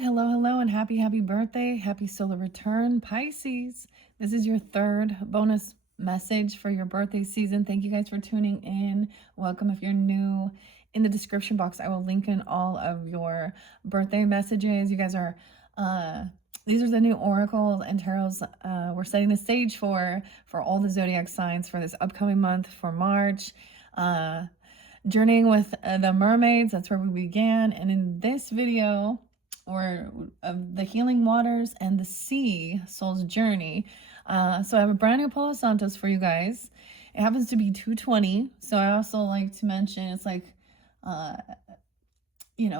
right, hello, and happy birthday. Happy solar return, Pisces. This is your third bonus message for your birthday season. Thank you guys for tuning in. Welcome if you're new. In the description box, I will link in all of your birthday messages. You guys are, these are the new oracles and tarots we're setting the stage for all the zodiac signs for this upcoming month for March. Journeying with the mermaids, that's where we began. And in this video, or of the healing waters and the sea soul's journey. So I have a brand new Palo Santos for you guys. It happens to be 220. So I also like to mention it's like, uh,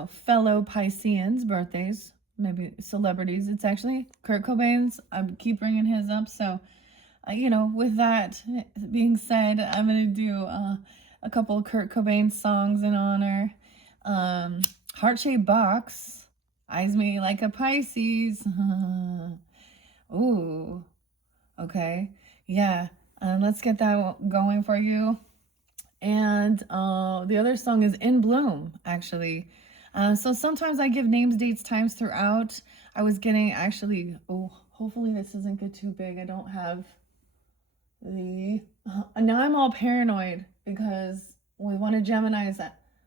fellow Pisceans' birthdays, maybe celebrities. It's actually Kurt Cobain's. I keep bringing his up. So, with that being said, I'm going to do a couple of Kurt Cobain songs in honor. Heart-shaped box. Eyes me like a Pisces. Ooh, okay. Yeah, let's get that going for you. And the other song is In Bloom, actually. So sometimes I give names, dates, times throughout. I was getting actually, hopefully this doesn't get too big. I don't have the, now I'm all paranoid because with one of Gemini's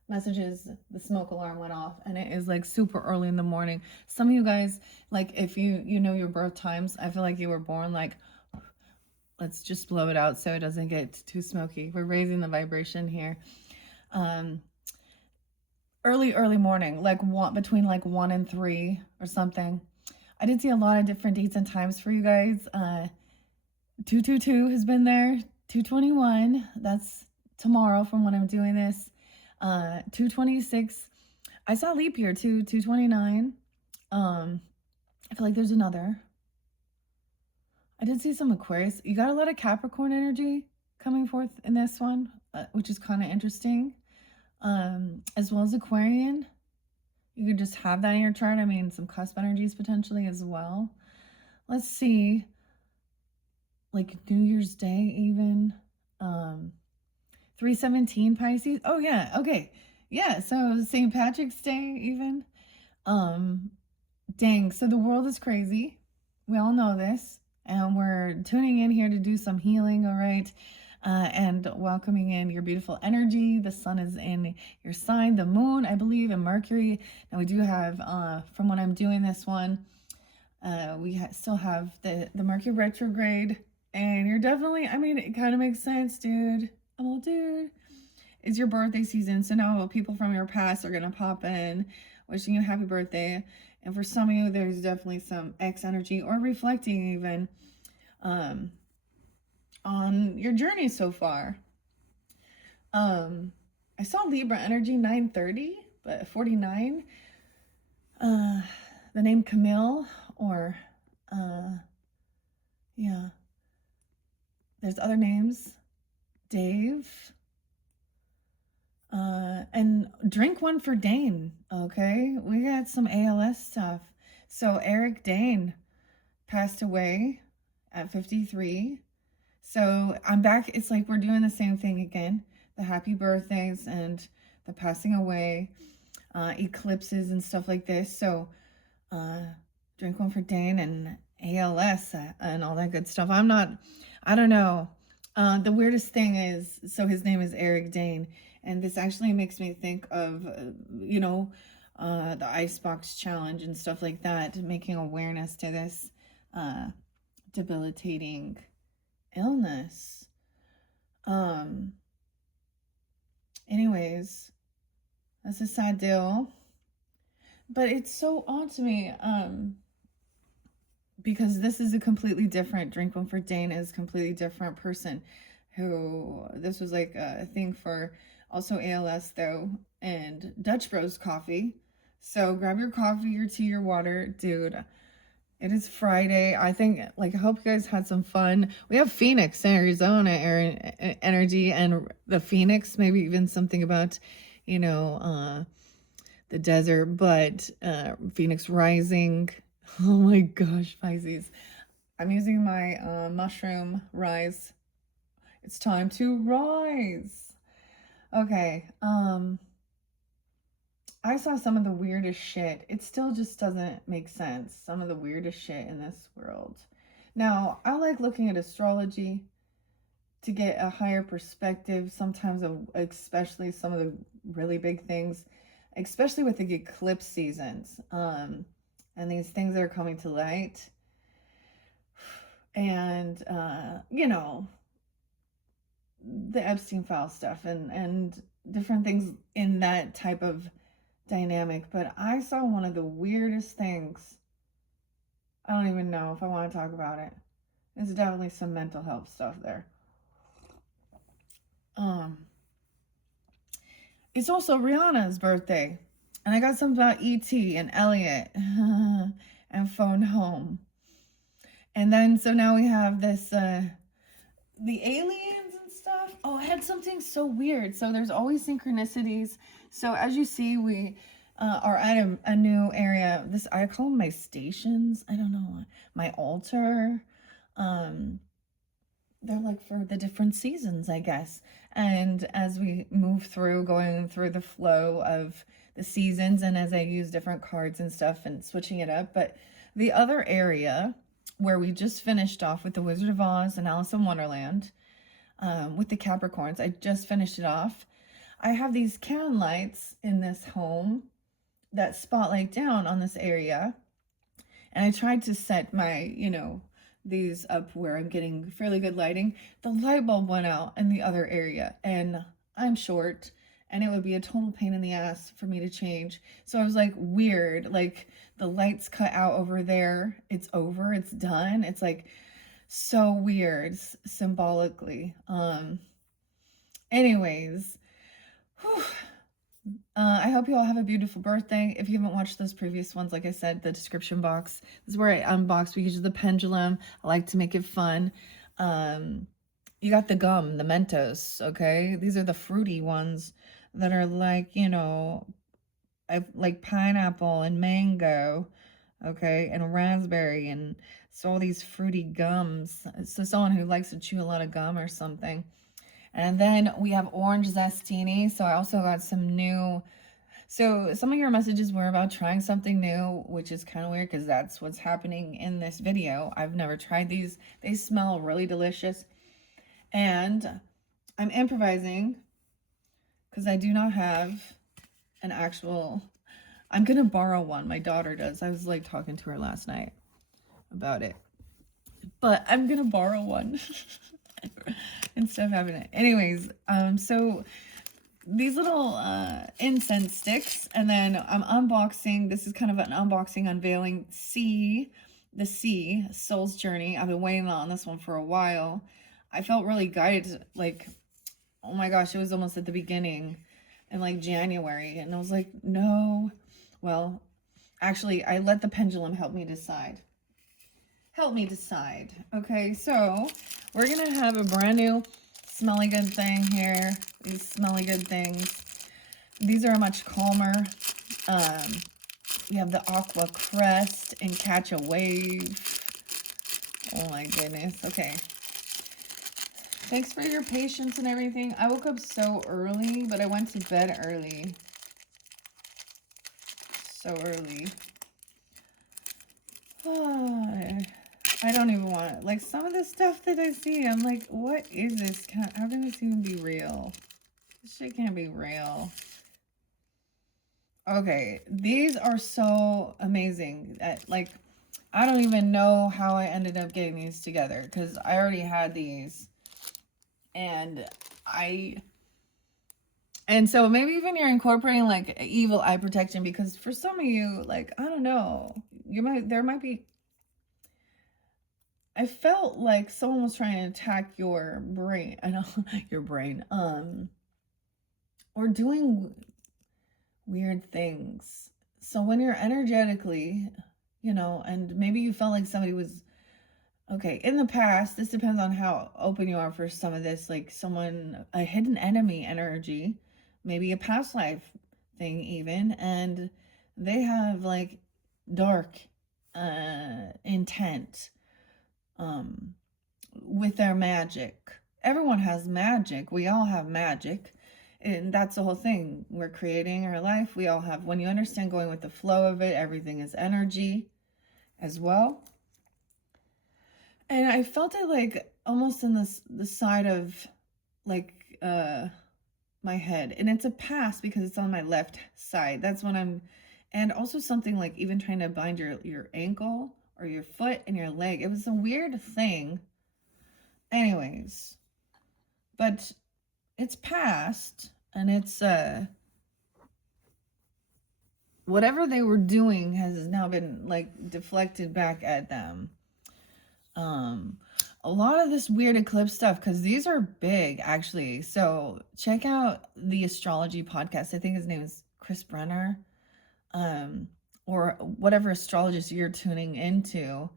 messages, the smoke alarm went off, and it is like super early in the morning. Some of you guys, like, if you know your birth times, I feel like you were born like, let's just blow it out so it doesn't get too smoky. We're raising the vibration here. Early morning, like between like 1 and 3 or something. I did see a lot of different dates and times for you guys. 222 has been there. 221, that's tomorrow from when I'm doing this. 226, I saw leap year too. 229. I feel like there's another. I did see some Aquarius. You got a lot of Capricorn energy coming forth in this one, which is kind of interesting. As well as Aquarian. You could just have that in your chart. I mean, some cusp energies potentially as well. Let's see. Like New Year's Day even. 317 Pisces. Oh yeah, okay. Yeah, so St. Patrick's Day even. Dang, so the world is crazy. We all know this. And we're tuning in here to do some healing, all right? And welcoming in your beautiful energy. The sun is in your sign, the moon, I believe, and Mercury. Now we do have, from when I'm doing this one, we still have the Mercury retrograde. And you're definitely, I mean, it kind of makes sense, dude. Oh, dude. It's your birthday season. So now people from your past are going to pop in, wishing you a happy birthday. And for some of you, there's definitely some X energy or reflecting even on your journey so far. I saw Libra energy 930, but 49. The name Camille or, yeah. There's other names. Dave. And drink one for Dane, okay? We got some ALS stuff. So Eric Dane passed away at 53. So I'm back. It's like we're doing the same thing again. The happy birthdays and the passing away, eclipses and stuff like this. So drink one for Dane and ALS and all that good stuff. I don't know. The weirdest thing is, so his name is Eric Dane. And this actually makes me think of, the Icebox Challenge and stuff like that, making awareness to this debilitating illness. Anyways, that's a sad deal. But it's so odd to me, because this is a completely different, Drink One for Dane is a completely different person who, this was like a thing for also ALS though, and Dutch Bros coffee. So grab your coffee, your tea, your water, dude. It is Friday. I think, like, I hope you guys had some fun. We have Phoenix, Arizona energy, and the Phoenix, maybe even something about, the desert, but Phoenix rising. Oh my gosh, Pisces. I'm using my mushroom rise. It's time to rise. Okay. I saw some of the weirdest shit. It still just doesn't make sense. Some of the weirdest shit in this world. Now, I like looking at astrology to get a higher perspective sometimes of especially some of the really big things, especially with the eclipse seasons, and these things that are coming to light. And the Epstein file stuff and different things in that type of dynamic. But I saw one of the weirdest things. I don't even know if I want to talk about it. There's definitely some mental health stuff there. It's also Rihanna's birthday. And I got something about E.T. and Elliot and Phone Home. And then, so now we have this, the aliens and stuff. Oh, I had something so weird. So there's always synchronicities. So as you see, we are at a new area. This, I call them my stations. I don't know. My altar. They're like for the different seasons, I guess. And as we move through, going through the flow of the seasons, and as I use different cards and stuff and switching it up. But the other area where we just finished off with the Wizard of Oz and Alice in Wonderland, with the Capricorns, I just finished it off. I have these can lights in this home that spotlight down on this area. And I tried to set my, these up where I'm getting fairly good lighting. The light bulb went out in the other area, and I'm short, and it would be a total pain in the ass for me to change. So I was like, weird, like the lights cut out over there. It's over, it's done. It's like so weird symbolically. Anyways, whew. I hope you all have a beautiful birthday. If you haven't watched those previous ones, like I said, the description box this is where I unbox. We use the pendulum. I like to make it fun. You got the gum, the Mentos, okay? These are the fruity ones that are like, like pineapple and mango, okay, and raspberry, and so all these fruity gums. So someone who likes to chew a lot of gum or something. And then we have orange zestini. So I also got some new. So some of your messages were about trying something new, which is kind of weird because that's what's happening in this video. I've never tried these. They smell really delicious. And I'm improvising because I do not have an actual. I'm going to borrow one. My daughter does. I was like talking to her last night about it. But I'm going to borrow one. And stuff happening. Anyways, so these little incense sticks, and then I'm unboxing. This is kind of an unboxing, unveiling the Sea Soul's Journey. I've been waiting on this one for a while. I felt really guided, like, oh my gosh, it was almost at the beginning in like January, and I was like, no. Well, actually, I let the pendulum help me decide. Okay, so we're gonna have a brand new smelly good thing here. These smelly good things. These are much calmer. We have the Aqua Crest and Catch a Wave. Oh my goodness. Okay. Thanks for your patience and everything. I woke up so early, but I went to bed early. So early. I don't even want it. Like, some of the stuff that I see, I'm like, what is this? How can this even be real? This shit can't be real. Okay, these are so amazing. Like, I don't even know how I ended up getting these together because I already had these. And so maybe even you're incorporating like evil eye protection, because for some of you, like, I don't know, there might be, I felt like someone was trying to attack your brain. I know your brain, or doing weird things. So when you're energetically, and maybe you felt like somebody was, okay, in the past, this depends on how open you are for some of this, like a hidden enemy energy, maybe a past life thing even, and they have like dark intent with their magic. Everyone has magic. We all have magic. And that's the whole thing. We're creating our life. We all have, when you understand going with the flow of it, everything is energy as well. And I felt it like almost in the side of like my head. And it's a pass because it's on my left side. That's when I'm, and also something like even trying to bind your ankle or your foot and your leg. It was a weird thing. Anyways, but it's past, and it's whatever they were doing has now been like deflected back at them. A lot of this weird eclipse stuff, because these are big actually. So check out the astrology podcast. I think his name is Chris Brenner, or whatever astrologist you're tuning into.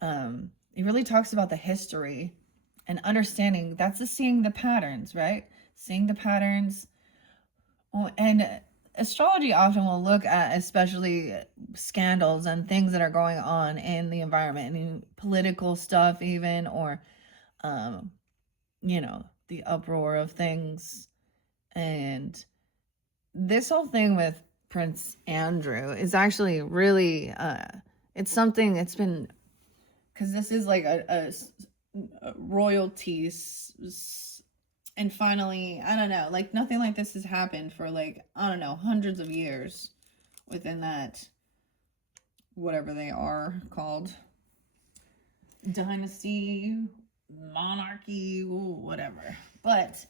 He really talks about the history and understanding. That's the seeing the patterns, right? Seeing the patterns. And astrology often will look at especially scandals and things that are going on in the environment, and political stuff even, or the uproar of things. And this whole thing with Prince Andrew is actually really it's something. It's been, because this is like a royalties. And finally, I don't know, like nothing like this has happened for like, I don't know, hundreds of years within that, whatever they are called, dynasty, monarchy, whatever. But,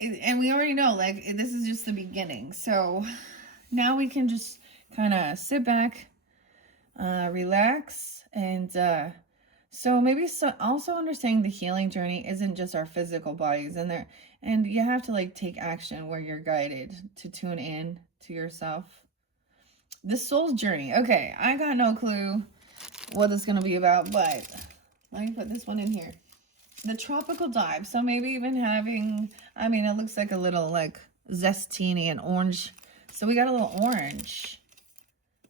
and we already know, like, this is just the beginning. So now we can just kind of sit back, relax, and so maybe also understanding the healing journey isn't just our physical bodies, and you have to like take action where you're guided to tune in to yourself. The soul's journey. Okay, I got no clue what it's going to be about, but let me put this one in here. The tropical dive. So maybe even having, I mean, it looks like a little like zestini and orange. So we got a little orange.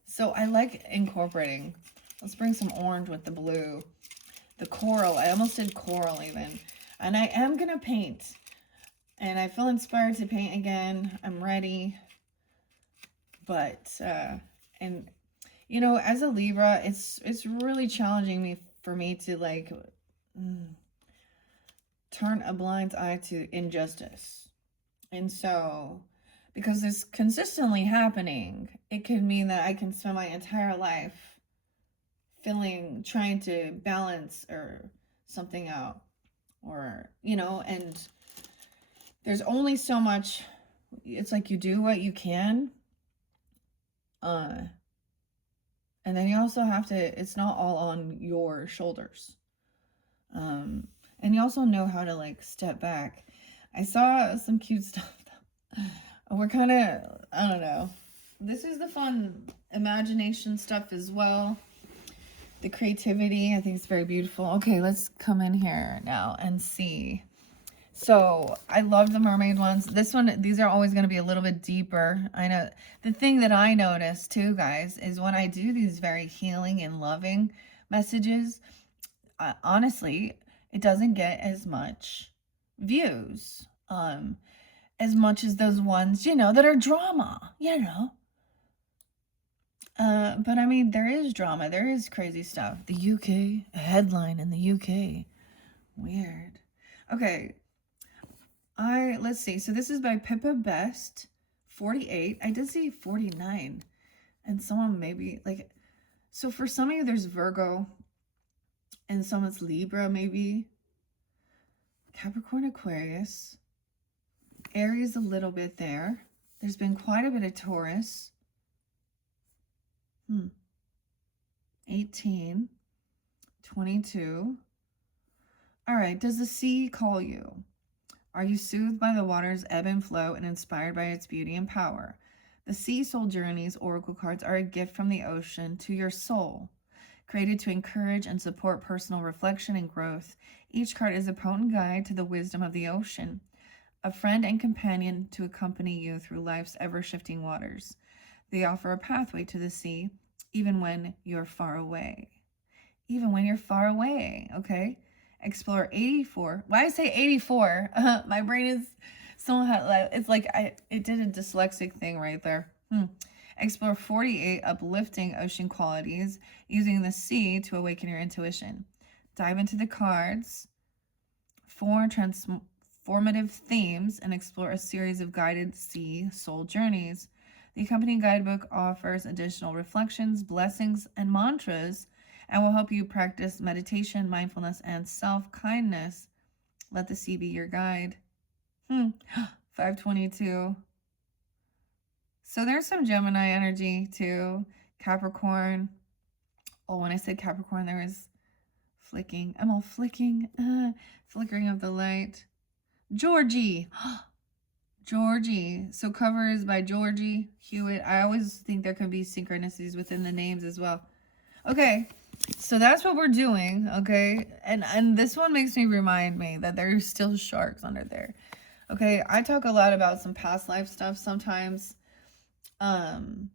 So I like incorporating. Let's bring some orange with the blue. The coral. I almost did coral even. And I am going to paint. And I feel inspired to paint again. I'm ready. But, and, you know, as a Libra, it's really challenging for me to, like, turn a blind eye to injustice. And so, because it's consistently happening, it could mean that I can spend my entire life trying to balance or something out, or, and there's only so much. It's like you do what you can, and then you also have to, it's not all on your shoulders, and you also know how to like step back. I saw some cute stuff. We're kind of, I don't know, this is the fun imagination stuff as well. The creativity, I think it's very beautiful. Okay, let's come in here now and see. So I love the mermaid ones. These are always going to be a little bit deeper. I know the thing that I notice too, guys, is when I do these very healing and loving messages, honestly, it doesn't get as much views, as much as those ones, that are drama, But I mean, there is drama. There is crazy stuff. The UK, a headline in the UK. Weird. Okay. Let's see. So this is by Pippa Best, 48. I did see 49. And someone maybe, like, so for some of you, there's Virgo. And someone's Libra, maybe. Capricorn, Aquarius. Aries a little bit there. There's been quite a bit of Taurus. 18, 22. All right. Does the sea call you? Are you soothed by the water's ebb and flow and inspired by its beauty and power? The Sea Soul Journeys Oracle cards are a gift from the ocean to your soul, created to encourage and support personal reflection and growth. Each card is a potent guide to the wisdom of the ocean, a friend and companion to accompany you through life's ever-shifting waters. They offer a pathway to the sea, even when you're far away. Even when you're far away, okay? Explore 84. Why I say 84? My brain is Someone had like, it's like it did a dyslexic thing right there. Explore 48 uplifting ocean qualities using the sea to awaken your intuition. Dive into the cards, 4 transformative themes, and explore a series of guided sea soul journeys. The accompanying guidebook offers additional reflections, blessings, and mantras, and will help you practice meditation, mindfulness, and self kindness. Let the sea be your guide. 522. So there's some Gemini energy too. Capricorn. Oh, when I said Capricorn, there was flicking. I'm all flicking. Flickering of the light. Georgie. Georgie. So cover is by Georgie Hewitt. I always think there can be synchronicities within the names as well. Okay. So that's what we're doing, okay? And this one makes me remind me that there's still sharks under there. Okay, I talk a lot about some past life stuff sometimes. And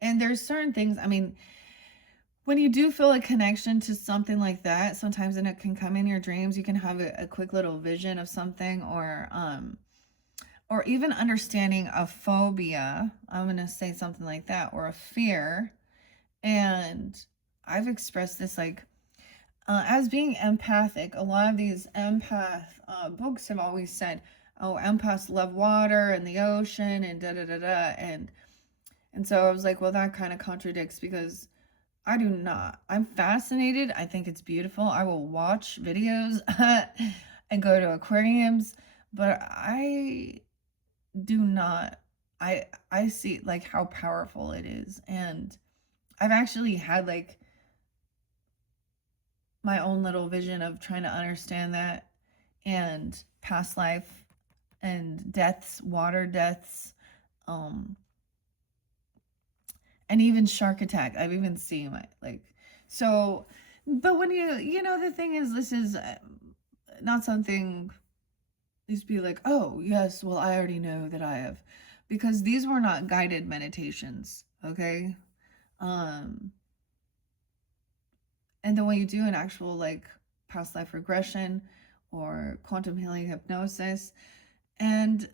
there's certain things, I mean, when you do feel a connection to something like that, sometimes it can come in your dreams. You can have a quick little vision of something, or even understanding a phobia. I'm going to say something like that, or a fear. And I've expressed this like, as being empathic, a lot of these empath books have always said, oh, empaths love water and the ocean and da-da-da-da. And so I was like, well, that kind of contradicts, because I do not. I'm fascinated. I think it's beautiful. I will watch videos and go to aquariums, but I do not. I see like how powerful it is. And I've actually had like my own little vision of trying to understand that, and past life and deaths, water deaths, and even shark attack. I've even seen so, but when the thing is, this is not something you be like, oh yes, well, I already know that I have, because these were not guided meditations, okay? And then when you do an actual like past life regression or quantum healing hypnosis, and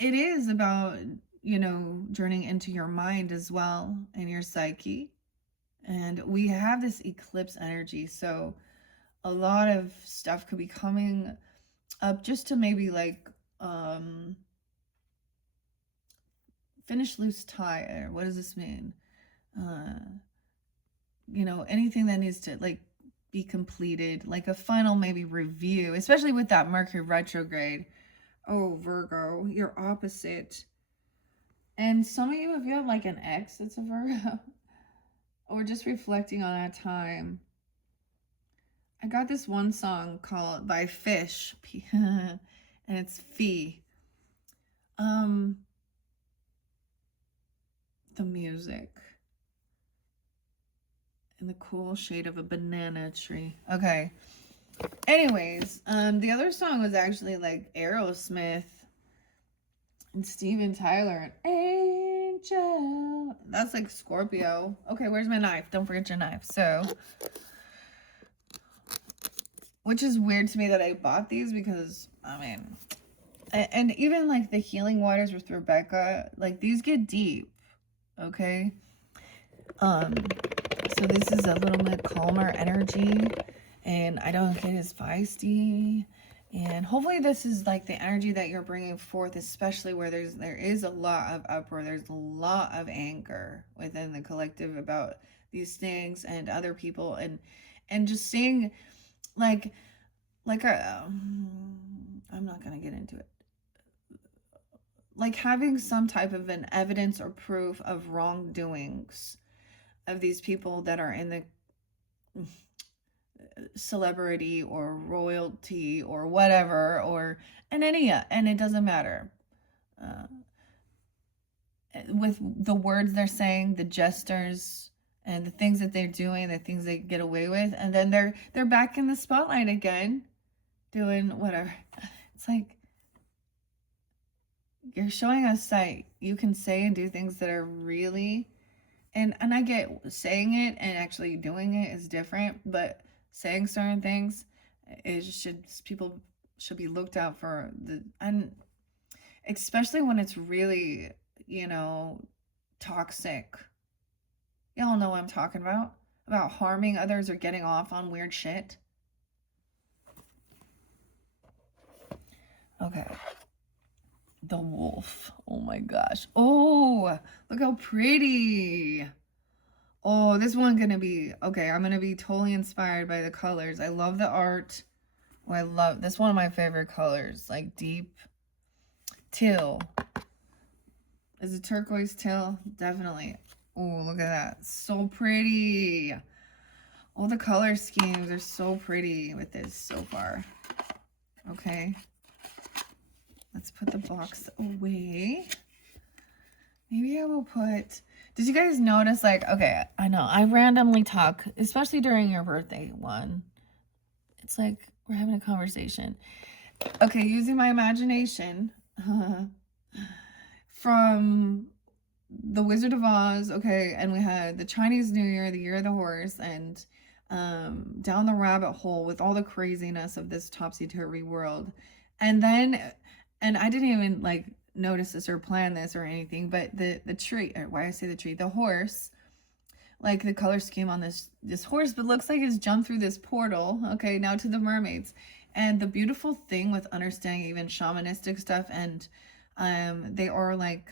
it is about journeying into your mind as well, and your psyche. And we have this eclipse energy, so a lot of stuff could be coming up just to maybe like finish loose tie, or what does this mean? Anything that needs to like be completed, like a final maybe review, especially with that Mercury retrograde. Oh, Virgo, you're opposite. And some of you, if you have like an ex that's a Virgo, or just reflecting on that time, I got this one song called by Fish, and it's Fee. The music and the cool shade of a banana tree. Okay. Anyways, the other song was actually like Aerosmith and Steven Tyler and Angel. That's like Scorpio. Okay, where's my knife? Don't forget your knife. So, which is weird to me that I bought these, because I mean, and even like the healing waters with Rebecca, like these get deep. Okay. So this is a little bit calmer energy, and I don't get as feisty. And hopefully this is like the energy that you're bringing forth, especially where there is a lot of uproar. There's a lot of anger within the collective about these things and other people, and just seeing like I'm not gonna get into it. Like having some type of an evidence or proof of wrongdoings of these people that are in the celebrity or royalty or whatever, and it doesn't matter, with the words they're saying, the gestures, and the things that they're doing, the things they get away with, and then they're back in the spotlight again doing whatever. It's like, you're showing us that you can say and do things that are really, and I get saying it and actually doing it is different, but saying certain things, it should, people should be looked out for, and especially when it's really, toxic. Y'all know what I'm talking about harming others or getting off on weird shit. Okay. The wolf. Oh my gosh. Oh, look how pretty. Oh, this one gonna be, okay, I'm gonna be totally inspired by the colors. I love the art. Oh, I love, this one of my favorite colors, like deep teal. Is it turquoise teal? Definitely. Oh, look at that. So pretty. All the color schemes are so pretty with this so far. Okay. Let's put the box away. Maybe I will put... Did you guys notice, like, okay, I know, I randomly talk, especially during your birthday one. It's like we're having a conversation. Okay, using my imagination from The Wizard of Oz, okay, and we had the Chinese New Year, the Year of the Horse, and down the rabbit hole with all the craziness of this topsy-turvy world. And then, and I didn't even, like, notice this or plan this or anything, but the tree, or why I say the tree, the horse, like the color scheme on this horse, but looks like it's jumped through this portal, okay, now to the mermaids. And the beautiful thing with understanding even shamanistic stuff, and they are like,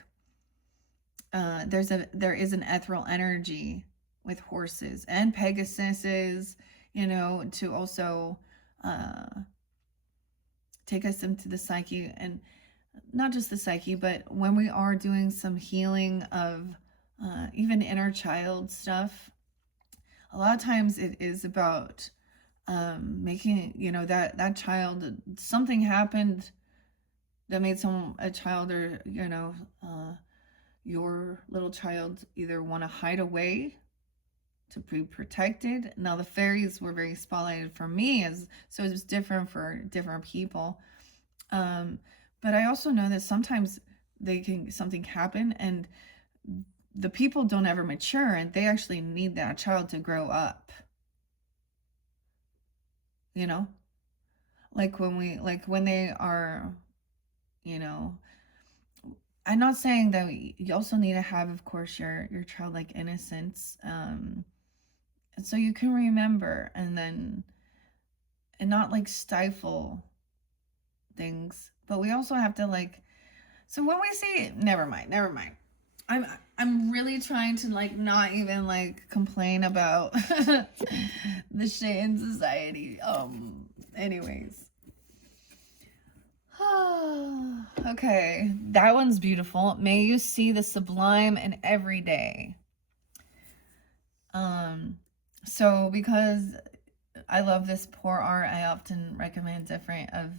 there is an ethereal energy with horses and Pegasuses, to also take us into the psyche, and not just the psyche, but when we are doing some healing of even inner child stuff, a lot of times it is about making, that child, something happened that made a child, or, your little child either want to hide away to be protected. Now the fairies were very spotlighted for me, so it was different for different people. But I also know that sometimes something happen, and the people don't ever mature, and they actually need that child to grow up. Like when they are, I'm not saying that you also need to have, of course, your childlike innocence, so you can remember, and not like stifle things. But we also have to, like, so when we say, never mind. I'm really trying to, like, not even, like, complain about the shit in society. Anyways. Okay, that one's beautiful. May you see the sublime in every day. So because I love this pour art, I often recommend different of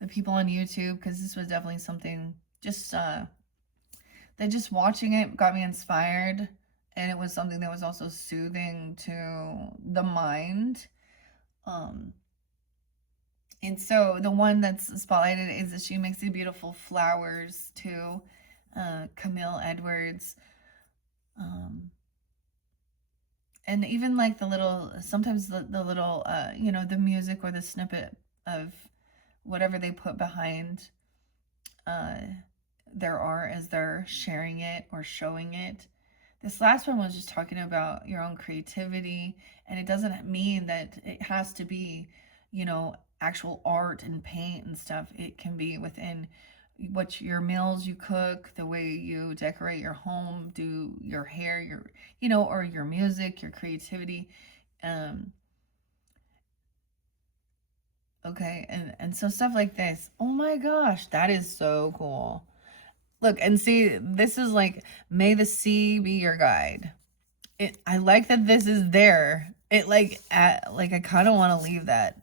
the people on YouTube, because this was definitely something that just watching it got me inspired, and it was something that was also soothing to the mind. And so the one that's spotlighted is that she makes these beautiful flowers too, Camille Edwards. And even like sometimes the little, the music or the snippet of whatever they put behind their art as they're sharing it or showing it. This last one was just talking about your own creativity, and it doesn't mean that it has to be, actual art and paint and stuff. It can be within your meals you cook, the way you decorate your home, do your hair, or your music, your creativity. Okay, and so stuff like this. Oh my gosh, that is so cool. Look, and see, this is like, may the sea be your guide. I like that this is there. It like I kind of want to leave that.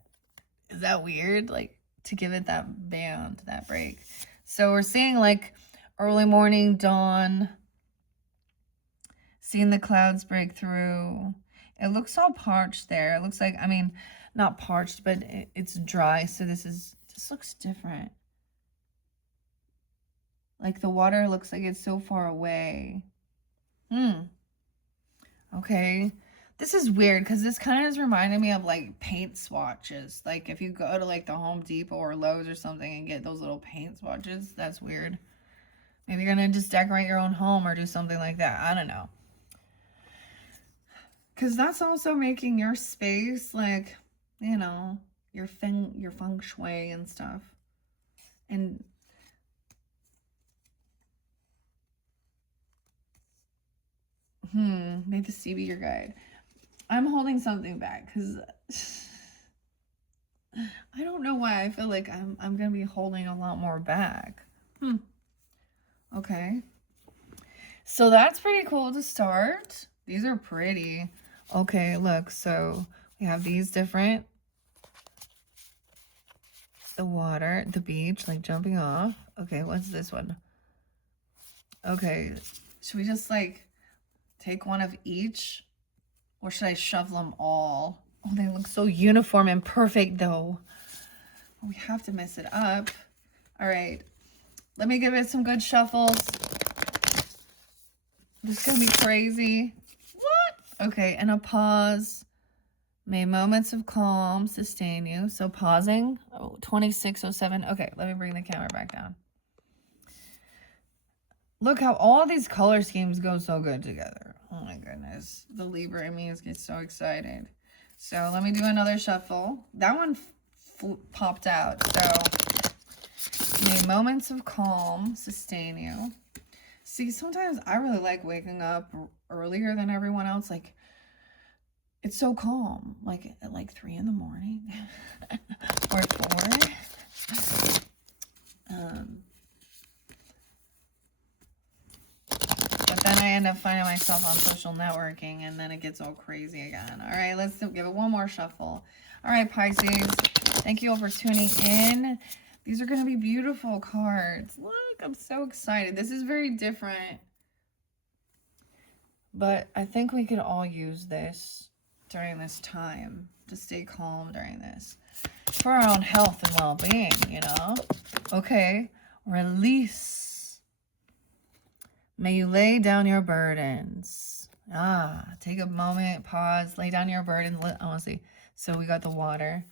Is that weird? Like, to give it that band, that break. So we're seeing like early morning dawn, seeing the clouds break through. It looks all parched there. It looks like, I mean, not parched, but it's dry. So this looks different. Like the water looks like it's so far away. Okay. This is weird because this kind of is reminding me of like paint swatches. Like if you go to like the Home Depot or Lowe's or something and get those little paint swatches, that's weird. Maybe you're gonna just decorate your own home or do something like that. I don't know. Because that's also making your space like, you know, your feng shui and stuff. And may the sea be your guide. I'm holding something back because I don't know why I feel like I'm gonna be holding a lot more back. Okay. So that's pretty cool to start. These are pretty. Okay, look, so we have these different, the water, the beach, like jumping off. Okay, what's this one? Okay, should we just like take one of each? Or should I shuffle them all? Oh, they look so uniform and perfect though. We have to mess it up. All right, let me give it some good shuffles. This is gonna be crazy. What? Okay, and a pause. May moments of calm sustain you. So pausing. Oh, 2607. Okay, let me bring the camera back down. Look how all these color schemes go so good together. Oh my goodness. The Libra in me gets so excited. So let me do another shuffle. That one popped out. So may moments of calm sustain you. See, sometimes I really like waking up earlier than everyone else. Like, it's so calm. Like, at like 3 in the morning. Or 4. But then I end up finding myself on social networking, and then it gets all crazy again. All right, let's give it one more shuffle. All right, Pisces, thank you all for tuning in. These are going to be beautiful cards. Look, I'm so excited. This is very different, but I think we could all use this during this time to stay calm during this for our own health and well-being, you know? Okay, release. May you lay down your burdens. Take a moment, pause, lay down your burdens. I want to see. So we got the water.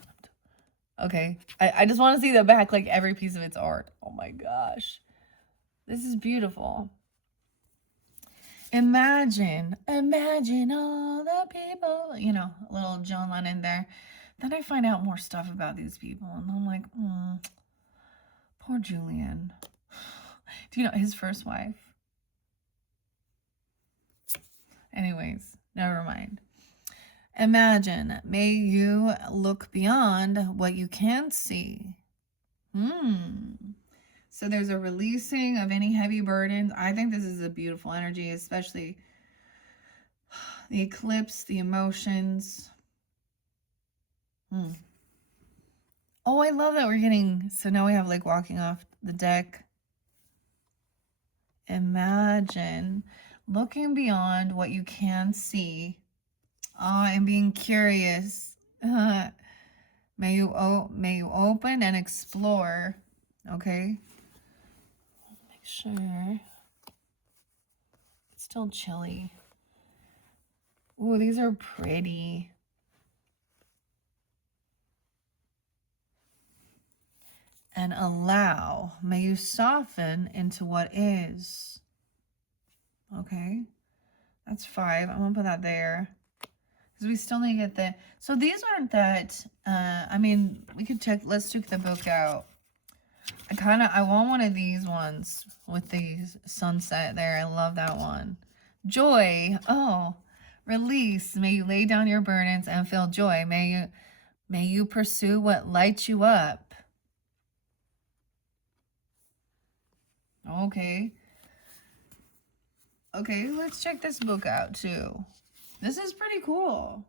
Okay. I just want to see the back, like every piece of its art. Oh my gosh. This is beautiful. Imagine all the people, you know, a little John Lennon there. Then I find out more stuff about these people, and I'm like, poor Julian. Do you know his first wife? Anyways, never mind. Imagine, may you look beyond what you can't see. So there's a releasing of any heavy burdens. I think this is a beautiful energy, especially the eclipse, the emotions. Oh, I love that we're getting, so now we have like walking off the deck. Imagine looking beyond what you can see. And being curious. May you open and explore. Okay. Make sure it's still chilly. Ooh, these are pretty. And allow. May you soften into what is. Okay. That's 5. I'm gonna put that there. Because we still need to get the... So these aren't that... I mean, we could check... Let's check the book out. I want one of these ones with the sunset there. I love that one. Joy. Oh. Release. May you lay down your burdens and feel joy. May you pursue what lights you up. Okay. Okay, let's check this book out too. This is pretty cool.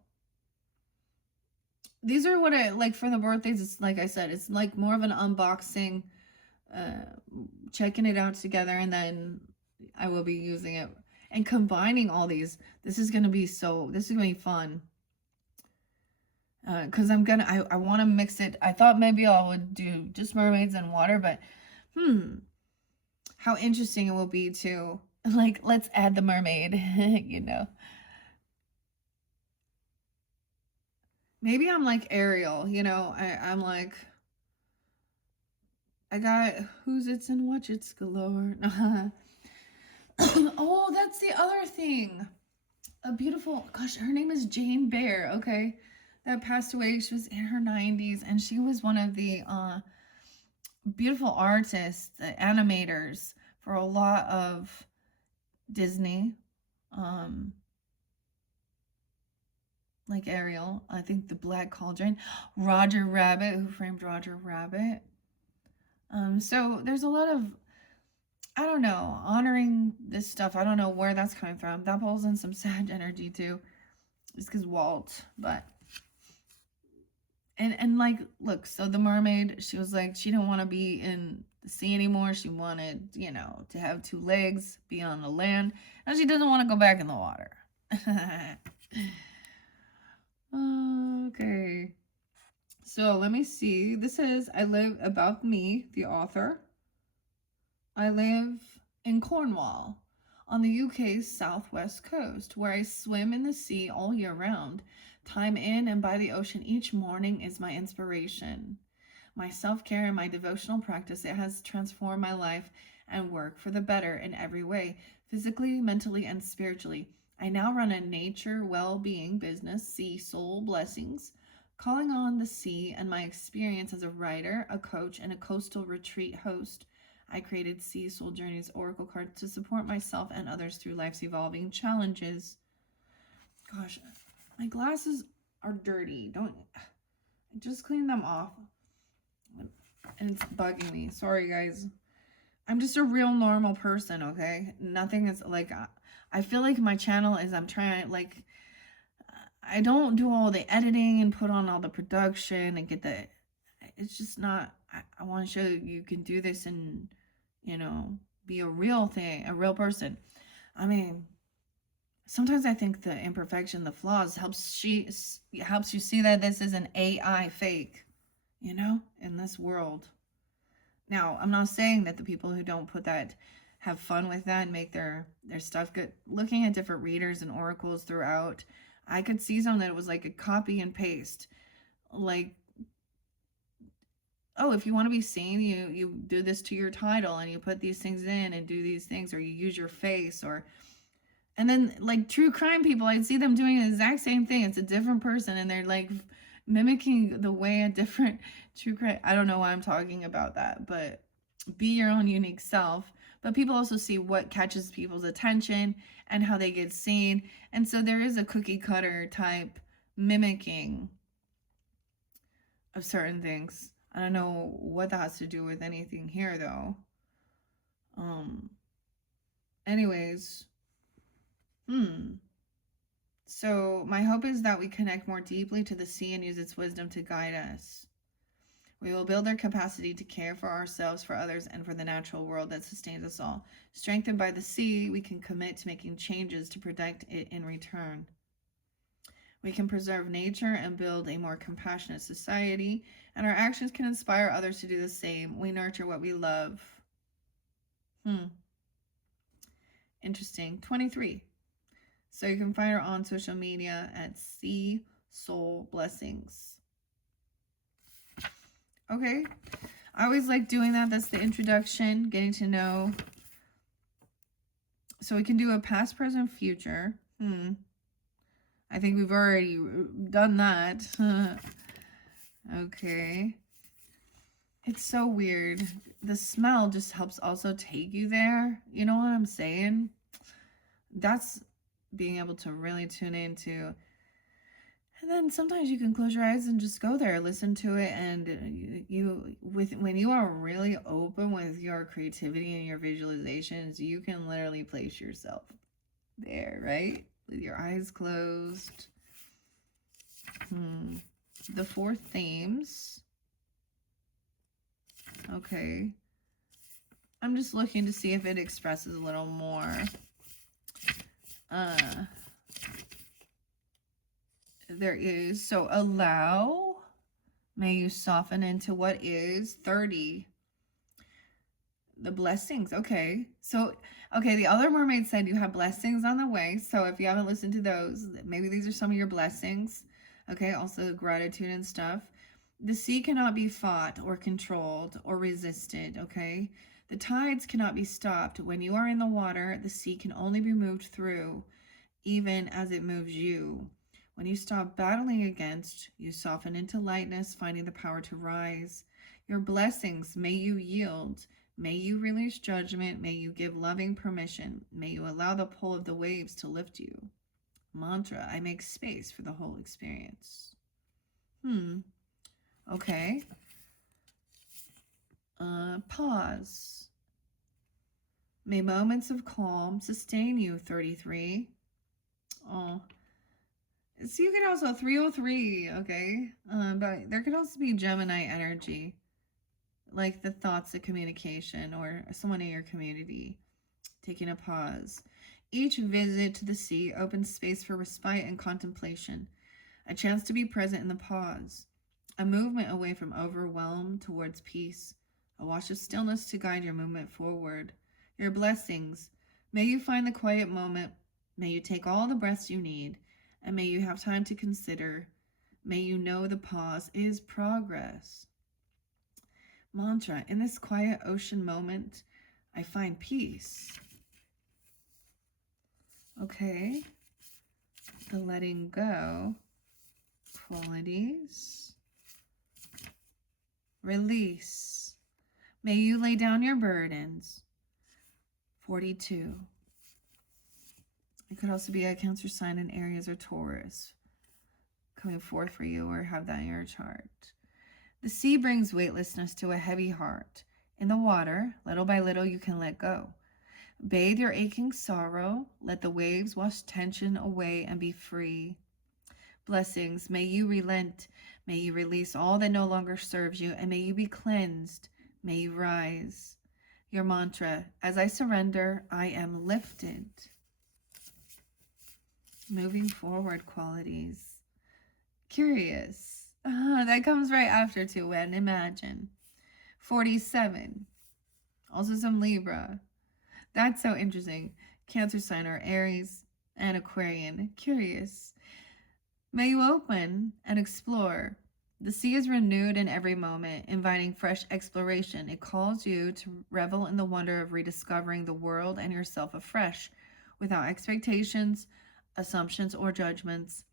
These are what I like for the birthdays. It's like I said, it's like more of an unboxing, checking it out together, and then I will be using it and combining all these. This is gonna be fun. Because I want to mix it. I thought maybe I would do just mermaids and water, but how interesting it will be to, like, let's add the mermaid, you know. Maybe I'm like Ariel, you know, I'm like, I got who's it's and watch it's galore. Oh, that's the other thing. A beautiful, gosh, her name is Jane Bear, okay? That passed away. She was in her 90s, and she was one of the beautiful artists, the animators for a lot of Disney. Um, like Ariel, I think the Black Cauldron, Roger Rabbit, Who Framed Roger Rabbit. So there's a lot of, I don't know, honoring this stuff. I don't know where that's coming from. That pulls in some sad energy too, just because Walt. But and like, look, so the mermaid, she was like, she didn't want to be in the sea anymore. She wanted, you know, to have two legs, be on the land, and she doesn't want to go back in the water. Okay. So let me see. This says, I live about me, the author. I live in Cornwall on the UK's southwest coast, where I swim in the sea all year round. Time in and by the ocean each morning is my inspiration. My self care and my devotional practice, it has transformed my life and work for the better in every way, physically, mentally, and spiritually. I now run a nature well being business, Sea Soul Blessings, calling on the sea and my experience as a writer, a coach, and a coastal retreat host. I created Sea Soul Journeys Oracle cards to support myself and others through life's evolving challenges. Gosh, my glasses are dirty. Don't just clean them off. And it's bugging me. Sorry, guys. I'm just a real normal person, okay? Nothing is like, I feel like my channel is, I'm trying, like, I don't do all the editing and put on all the production and get the, it's just not, I want to show you can do this and, you know, be a real thing, a real person. I mean, sometimes I think the imperfection, the flaws helps you see that this is an AI fake, you know, in this world. Now, I'm not saying that the people who don't put that have fun with that and make their stuff good. Looking at different readers and oracles throughout, I could see some that it was like a copy and paste. Like, oh, if you want to be seen, you do this to your title and you put these things in and do these things, or you use your face, or and then like true crime people, I'd see them doing the exact same thing. It's a different person and they're like mimicking the way a different true crime. I don't know why I'm talking about that, but be your own unique self. But people also see what catches people's attention and how they get seen. And so there is a cookie cutter type mimicking of certain things. I don't know what that has to do with anything here though. Anyways, so my hope is that we connect more deeply to the sea and use its wisdom to guide us. We will build our capacity to care for ourselves, for others, and for the natural world that sustains us all. Strengthened by the sea, we can commit to making changes to protect it in return. We can preserve nature and build a more compassionate society, and our actions can inspire others to do the same. We nurture what we love. Interesting. 23. So you can find her on social media at Sea Soul Blessings. Okay. I always like doing that. That's the introduction, getting to know. So we can do a past, present, future. I think we've already done that. Okay. It's so weird. The smell just helps also take you there. You know what I'm saying? That's being able to really tune into. And then sometimes you can close your eyes and just go there, listen to it, and when you are really open with your creativity and your visualizations, you can literally place yourself there, right? With your eyes closed. The 4 themes. Okay. I'm just looking to see if it expresses a little more. There is, so allow, may you soften into what is. 30. The blessings. Okay. So, okay, the other mermaid said you have blessings on the way. So if you haven't listened to those, maybe these are some of your blessings. Okay, also gratitude and stuff. The sea cannot be fought or controlled or resisted, okay? The tides cannot be stopped. When you are in the water, the sea can only be moved through, even as it moves you. When you stop battling against, you soften into lightness, finding the power to rise. Your blessings, may you yield. May you release judgment. May you give loving permission. May you allow the pull of the waves to lift you. Mantra, I make space for the whole experience. Okay. Pause. May moments of calm sustain you, 33. Oh. So you could also 303, okay? But there could also be Gemini energy, like the thoughts of communication or someone in your community taking a pause. Each visit to the sea opens space for respite and contemplation, a chance to be present in the pause, a movement away from overwhelm towards peace, a wash of stillness to guide your movement forward. Your blessings, may you find the quiet moment, may you take all the breaths you need, and may you have time to consider. May you know the pause is progress. Mantra, in this quiet ocean moment, I find peace. Okay, the letting go qualities. Release. May you lay down your burdens. 42. It could also be a Cancer sign in Aries or Taurus coming forth for you, or have that in your chart. The sea brings weightlessness to a heavy heart. In the water, little by little, you can let go. Bathe your aching sorrow. Let the waves wash tension away and be free. Blessings, may you relent. May you release all that no longer serves you, and may you be cleansed. May you rise. Your mantra, as I surrender, I am lifted. Moving forward qualities. Curious. That comes right after too, and imagine. 47. Also some Libra. That's so interesting. Cancer sign or Aries and Aquarian. Curious. May you open and explore. The sea is renewed in every moment, inviting fresh exploration. It calls you to revel in the wonder of rediscovering the world and yourself afresh, without expectations, assumptions, or judgments.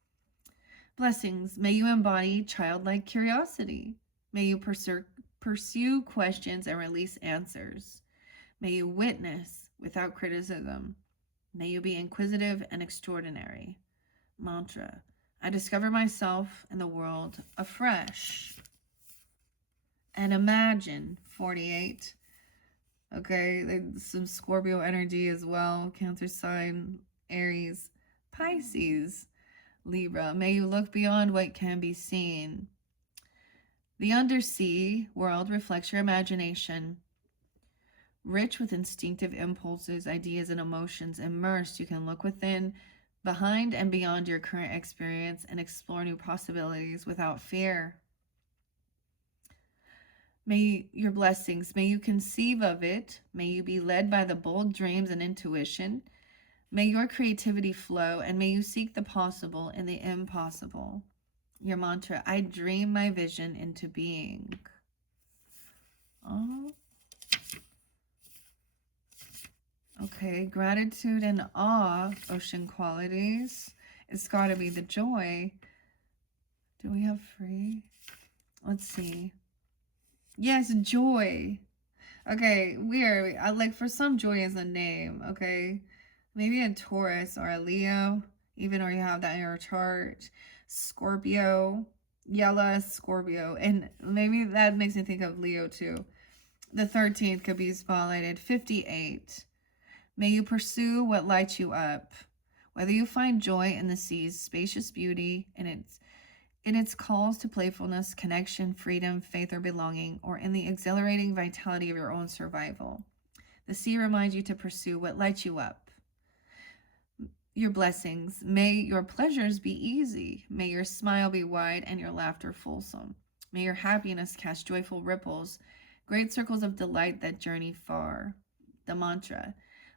Blessings, may you embody childlike curiosity. May you pursue questions and release answers. May you witness without criticism. May you be inquisitive and extraordinary. Mantra, I discover myself and the world afresh. And imagine, 48. Okay, some Scorpio energy as well. Cancer sign, Aries, Pisces, Libra. May you look beyond what can be seen. The undersea world reflects your imagination. Rich with instinctive impulses, ideas, and emotions, immersed, you can look within, behind, and beyond your current experience and explore new possibilities without fear. May your blessings, may you conceive of it. May you be led by the bold dreams and intuition. May your creativity flow, and may you seek the possible in the impossible. Your mantra, I dream my vision into being. Oh. Okay, gratitude and awe, ocean qualities. It's got to be the joy. Do we have free? Let's see. Yes, joy. Okay, weird. Like for some, joy is a name. Okay, maybe a Taurus or a Leo, even, or you have that in your chart. Scorpio, yellow Scorpio, and maybe that makes me think of Leo too. The 13th could be spotlighted. 58. May you pursue what lights you up. Whether you find joy in the sea's spacious beauty, in its calls to playfulness, connection, freedom, faith, or belonging, or in the exhilarating vitality of your own survival, the sea reminds you to pursue what lights you up. Your blessings, may your pleasures be easy. May your smile be wide and your laughter fulsome. May your happiness cast joyful ripples, great circles of delight that journey far. The mantra,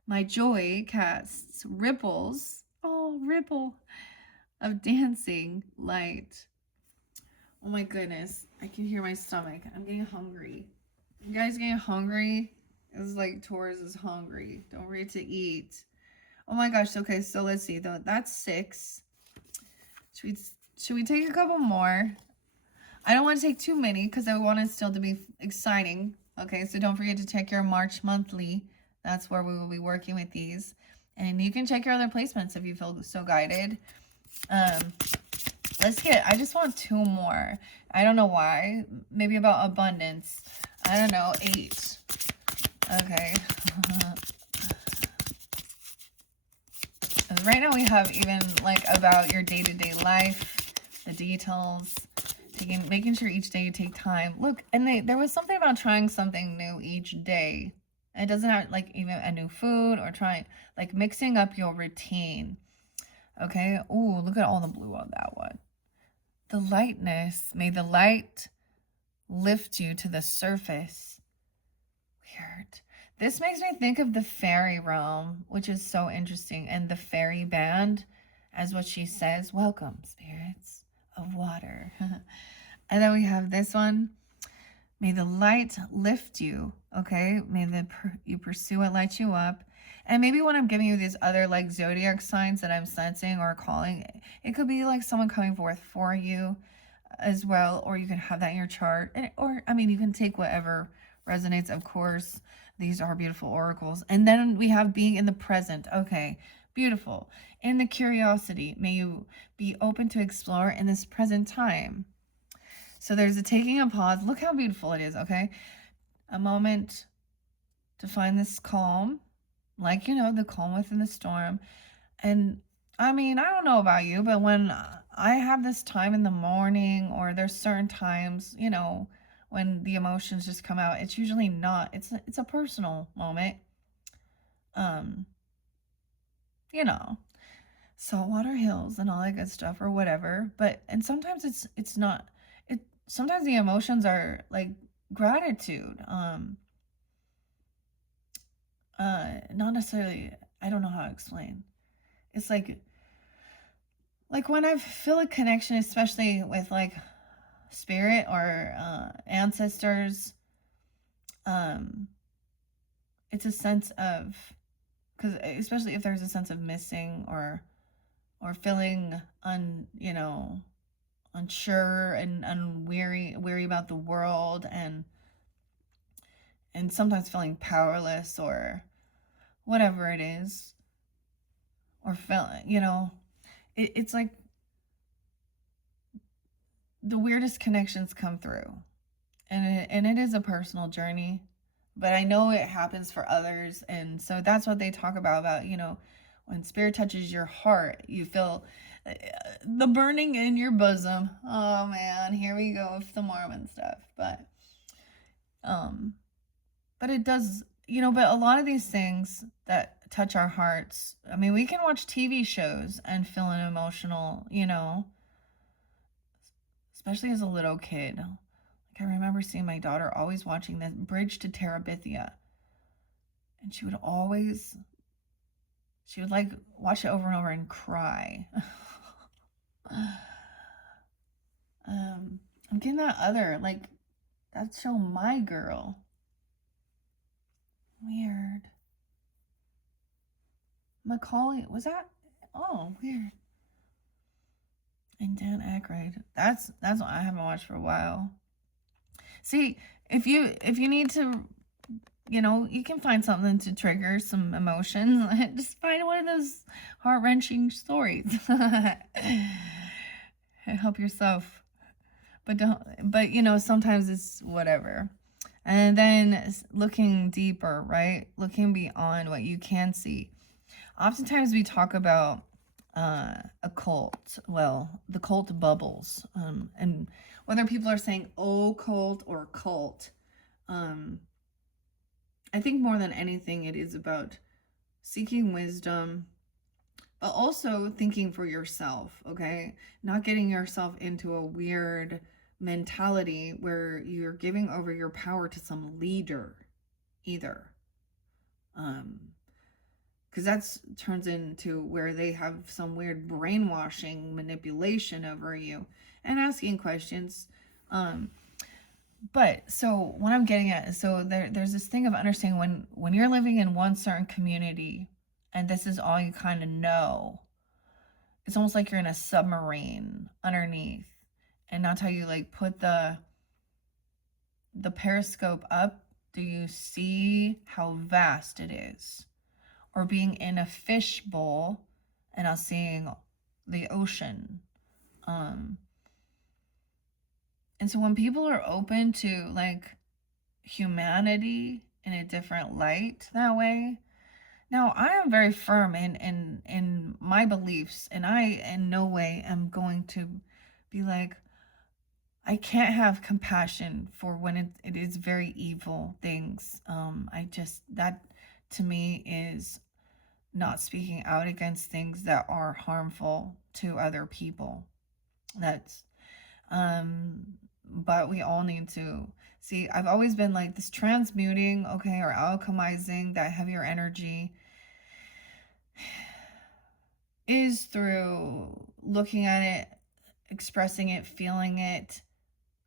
my joy casts ripples, oh, ripple, of dancing light. Oh my goodness. I can hear my stomach. I'm getting hungry. You guys getting hungry? It's like Taurus is hungry. Don't ready to eat. Oh my gosh. Okay, so let's see. That's 6. Should we take a couple more? I don't want to take too many because I want it still to be exciting. Okay, so don't forget to check your March monthly. That's where we will be working with these. And you can check your other placements if you feel so guided. I just want 2 more. I don't know why. Maybe about abundance. I don't know, 8. Okay. Right now we have even like about your day-to-day life, the details, making sure each day you take time. Look, and there was something about trying something new each day. It doesn't have like even a new food or trying like mixing up your routine. Okay. Ooh, look at all the blue on that one. The lightness, may the light lift you to the surface. Weird. This makes me think of the fairy realm, which is so interesting. And the fairy band, as what she says, welcome, spirits of water. And then we have this one. May the light lift you, okay? May you pursue what lights you up. And maybe when I'm giving you these other like zodiac signs that I'm sensing or calling, it could be like someone coming forth for you as well, or you can have that in your chart. Or, I mean, you can take whatever resonates, of course. These are beautiful oracles. And then we have being in the present. Okay, beautiful. In the curiosity, may you be open to explore in this present time. So there's a taking a pause. Look how beautiful it is, okay? A moment to find this calm, like, the calm within the storm. And I mean, I don't know about you, but when I have this time in the morning or there's certain times, when the emotions just come out, it's usually not, it's a personal moment. You know, saltwater hills and all that good stuff or whatever. And sometimes it's not, sometimes the emotions are like gratitude. Not necessarily, I don't know how to explain. It's like when I feel a connection, especially with like spirit or ancestors, it's a sense of, because especially if there's a sense of missing or feeling unsure and weary about the world, and sometimes feeling powerless or whatever it is, or feeling, it's like the weirdest connections come through, and it is a personal journey, but I know it happens for others. And so that's what they talk about when spirit touches your heart, you feel the burning in your bosom. Oh man, here we go with the Mormon stuff. But it does, but a lot of these things that touch our hearts, I mean, we can watch TV shows and feel an emotional, especially as a little kid. Like I remember seeing my daughter always watching the Bridge to Terabithia, and she would like watch it over and over and cry. I'm getting that other, like, that show My Girl. Weird. Macaulay, was that? Oh, weird. And Dan Aykroyd. That's what I haven't watched for a while. See, if you need to, you can find something to trigger some emotions. Just find one of those heart-wrenching stories. Help yourself. But sometimes it's whatever. And then looking deeper, right? Looking beyond what you can see. Oftentimes we talk about a cult. Well, the cult bubbles. And whether people are saying occult or cult, I think more than anything it is about seeking wisdom, but also thinking for yourself, okay? Not getting yourself into a weird mentality where you're giving over your power to some leader either. Because because that's turns into where they have some weird brainwashing manipulation over you and asking questions. But so what I'm getting at is, so there's this thing of understanding when you're living in one certain community and this is all you kind of know, it's almost like you're in a submarine underneath. And that's how you like put the periscope up. Do you see how vast it is? Or being in a fishbowl and not seeing the ocean. And so when people are open to like humanity in a different light that way, now I am very firm in my beliefs, and I in no way am going to be like, I can't have compassion for when it is very evil things. I just, that to me is not speaking out against things that are harmful to other people. That's but we all need to see. I've always been like this transmuting, okay, or alchemizing that heavier energy is through looking at it, expressing it, feeling it,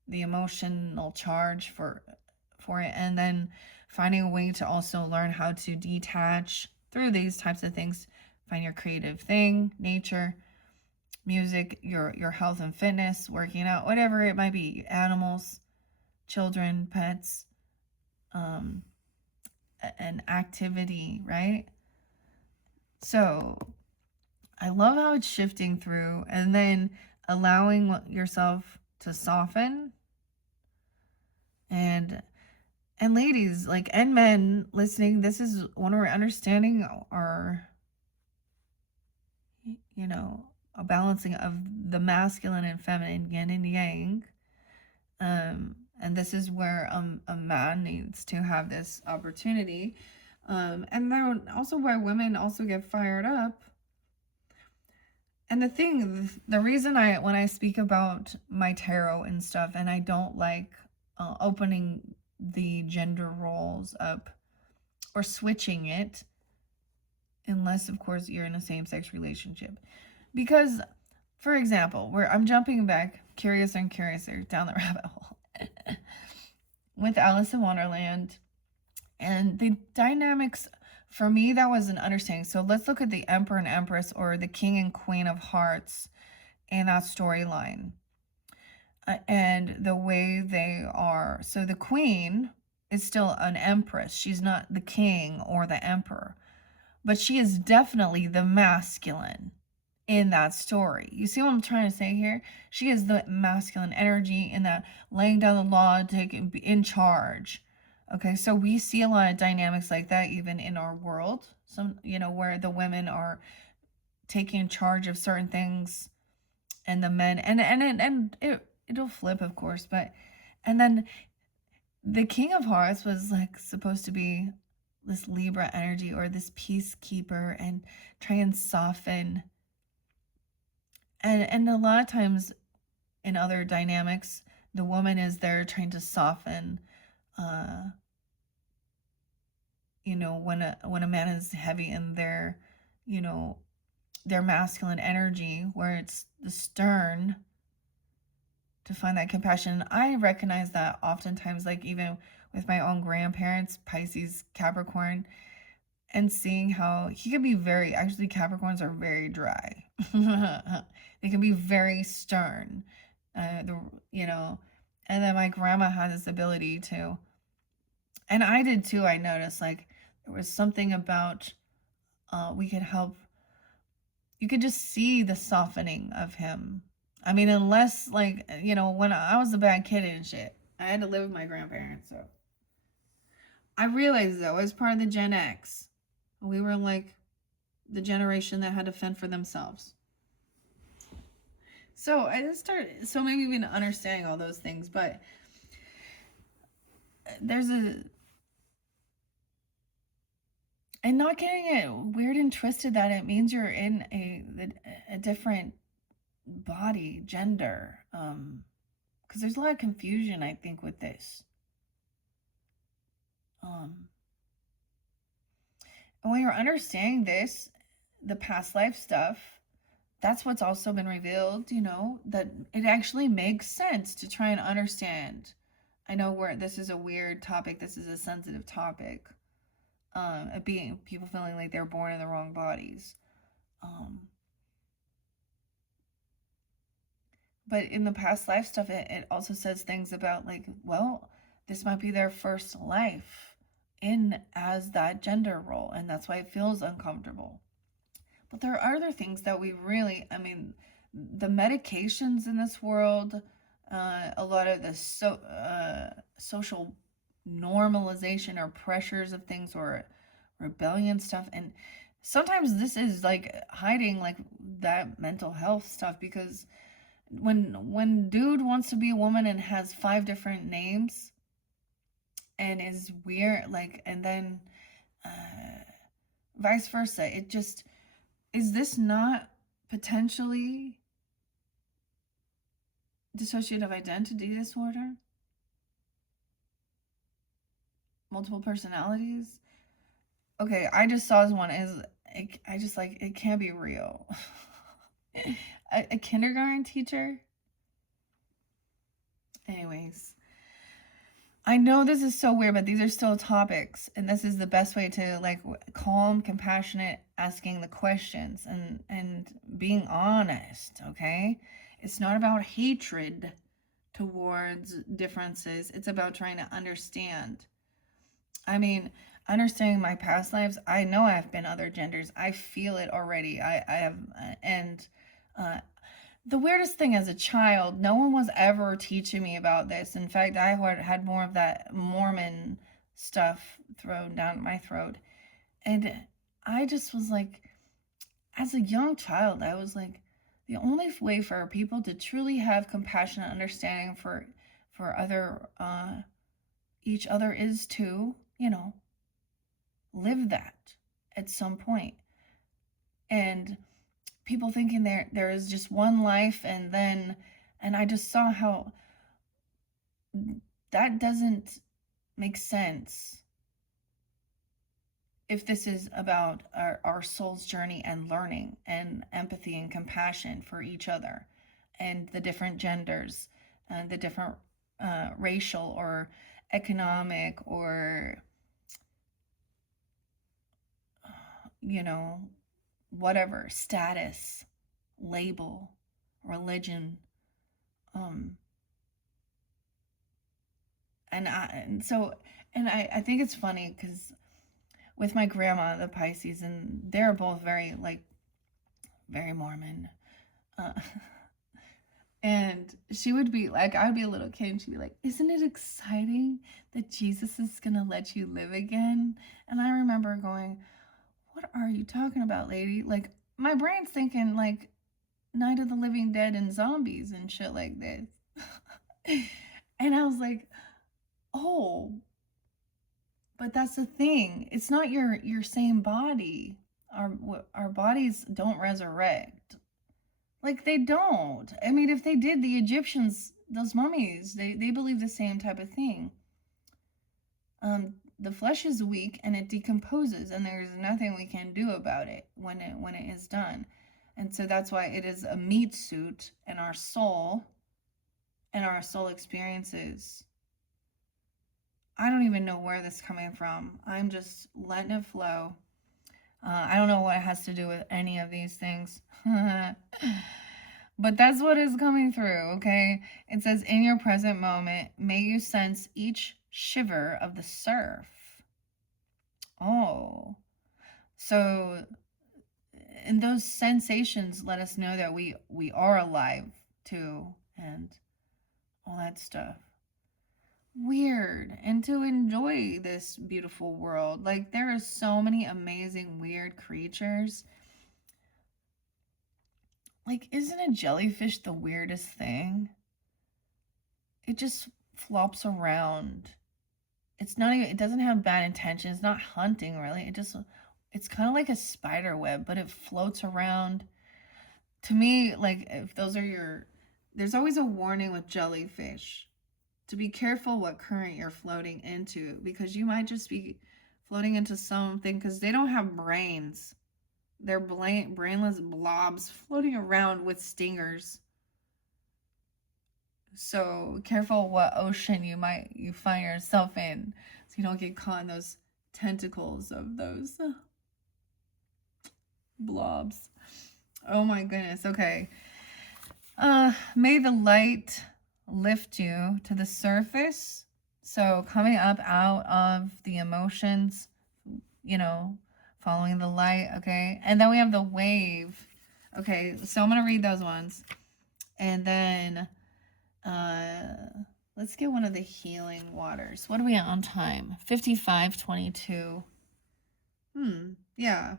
the emotional charge for it, and then finding a way to also learn how to detach through these types of things. Find your creative thing, nature, music, your health and fitness, working out, whatever it might be, animals, children, pets, an activity, right? So I love how it's shifting through and then allowing yourself to soften. And ladies, like, and men listening, this is when we're understanding our, you know, a balancing of the masculine and feminine, yin and yang. And this is where a man needs to have this opportunity. And then also where women also get fired up. And the reason when I speak about my tarot and stuff, and I don't like opening the gender roles up or switching it, unless of course you're in a same-sex relationship, because, for example, where I'm jumping back curiouser and curiouser down the rabbit hole with Alice in Wonderland and the dynamics. For me, that was an understanding. So let's look at the Emperor and Empress, or the King and Queen of Hearts, in that storyline. And the way they are. So the Queen is still an Empress. She's not the King or the Emperor. But she is definitely the masculine in that story. You see what I'm trying to say here? She is the masculine energy in that laying down the law, taking in charge. Okay, so we see a lot of dynamics like that even in our world. Some, where the women are taking charge of certain things, and the men, and it'll flip, of course, but, and then the King of Hearts was like supposed to be this Libra energy, or this peacekeeper, and try and soften. And a lot of times in other dynamics, the woman is there trying to soften, when a man is heavy in their, their masculine energy, where it's the stern, to find that compassion. I recognize that oftentimes, like even with my own grandparents, Pisces, Capricorn, and seeing how he could be actually Capricorns are very dry. They can be very stern, and then my grandma had this ability to, and I did too. I noticed like there was something about, we could help, you could just see the softening of him. I mean, unless like, when I was a bad kid and shit, I had to live with my grandparents. So I realized, though, as part of the Gen X, we were like the generation that had to fend for themselves. So I just started, so maybe even understanding all those things, but there's and not getting it weird and twisted that it means you're in a different body, gender, because there's a lot of confusion, I think, with this. And when you're understanding this, the past life stuff, that's what's also been revealed, that it actually makes sense to try and understand. I know this is a weird topic, this is a sensitive topic, being people feeling like they're born in the wrong bodies. But in the past life stuff, it also says things about like, well, this might be their first life in as that gender role, and that's why it feels uncomfortable. But there are other things that we really, I mean, the medications in this world, a lot of the social normalization or pressures of things or rebellion stuff, and sometimes this is like hiding like that mental health stuff, because when dude wants to be a woman and has 5 different names and is weird, like, and then vice versa, it just, is this not potentially dissociative identity disorder? Multiple personalities? Okay, I just saw this one as, I just like, it can't be real. a kindergarten teacher? Anyways, I know this is so weird, but these are still topics, and this is the best way to like calm, compassionate, asking the questions and being honest, okay? It's not about hatred towards differences. It's about trying to understand. I mean, understanding my past lives, I know I've been other genders. I feel it already. I have, and uh, the weirdest thing as a child, no one was ever teaching me about this. In fact, I had more of that Mormon stuff thrown down my throat. And I just was like, as a young child, I was like, the only way for people to truly have compassion and understanding for other each other is to, live that at some point. And people thinking there is just one life, and I just saw how that doesn't make sense if this is about our soul's journey and learning and empathy and compassion for each other and the different genders and the different racial or economic or whatever status, label, religion, um and I think it's funny because with my grandma, the Pisces, and they're both very like very Mormon, uh, and she would be like, I'd be a little kid, and she'd be like, "Isn't it exciting that Jesus is gonna let you live again?" And I remember going, "What are you talking about, lady?" Like my brain's thinking like Night of the Living Dead and zombies and shit like this. And I was like, oh, but that's the thing. It's not your same body. Our bodies don't resurrect. Like they don't. I mean, if they did, the Egyptians, those mummies, they believe the same type of thing. The flesh is weak and it decomposes, and there's nothing we can do about it when it is done. And so that's why it is a meat suit, and our soul experiences. I don't even know where this is coming from. I'm just letting it flow. I don't know what it has to do with any of these things. But that's what is coming through, okay? It says, in your present moment, may you sense each shiver of the surf. Oh. So, and those sensations let us know that we are alive too, and all that stuff. Weird. And to enjoy this beautiful world. Like, there are so many amazing weird creatures. Like, isn't a jellyfish the weirdest thing? It just flops around. It's not even, it doesn't have bad intentions. It's not hunting really. It's kind of like a spider web, but it floats around. To me, like, if those are there's always a warning with jellyfish to be careful what current you're floating into, because you might just be floating into something, because they don't have brains. They're brainless blobs floating around with stingers. So careful what ocean you find yourself in, so you don't get caught in those tentacles of those blobs. Oh my goodness. Okay. May the light lift you to the surface. So coming up out of the emotions, you know, following the light, okay? And then we have the wave. Okay, so I'm going to read those ones. And then let's get one of the healing waters. What are we on time? 55:22. Yeah.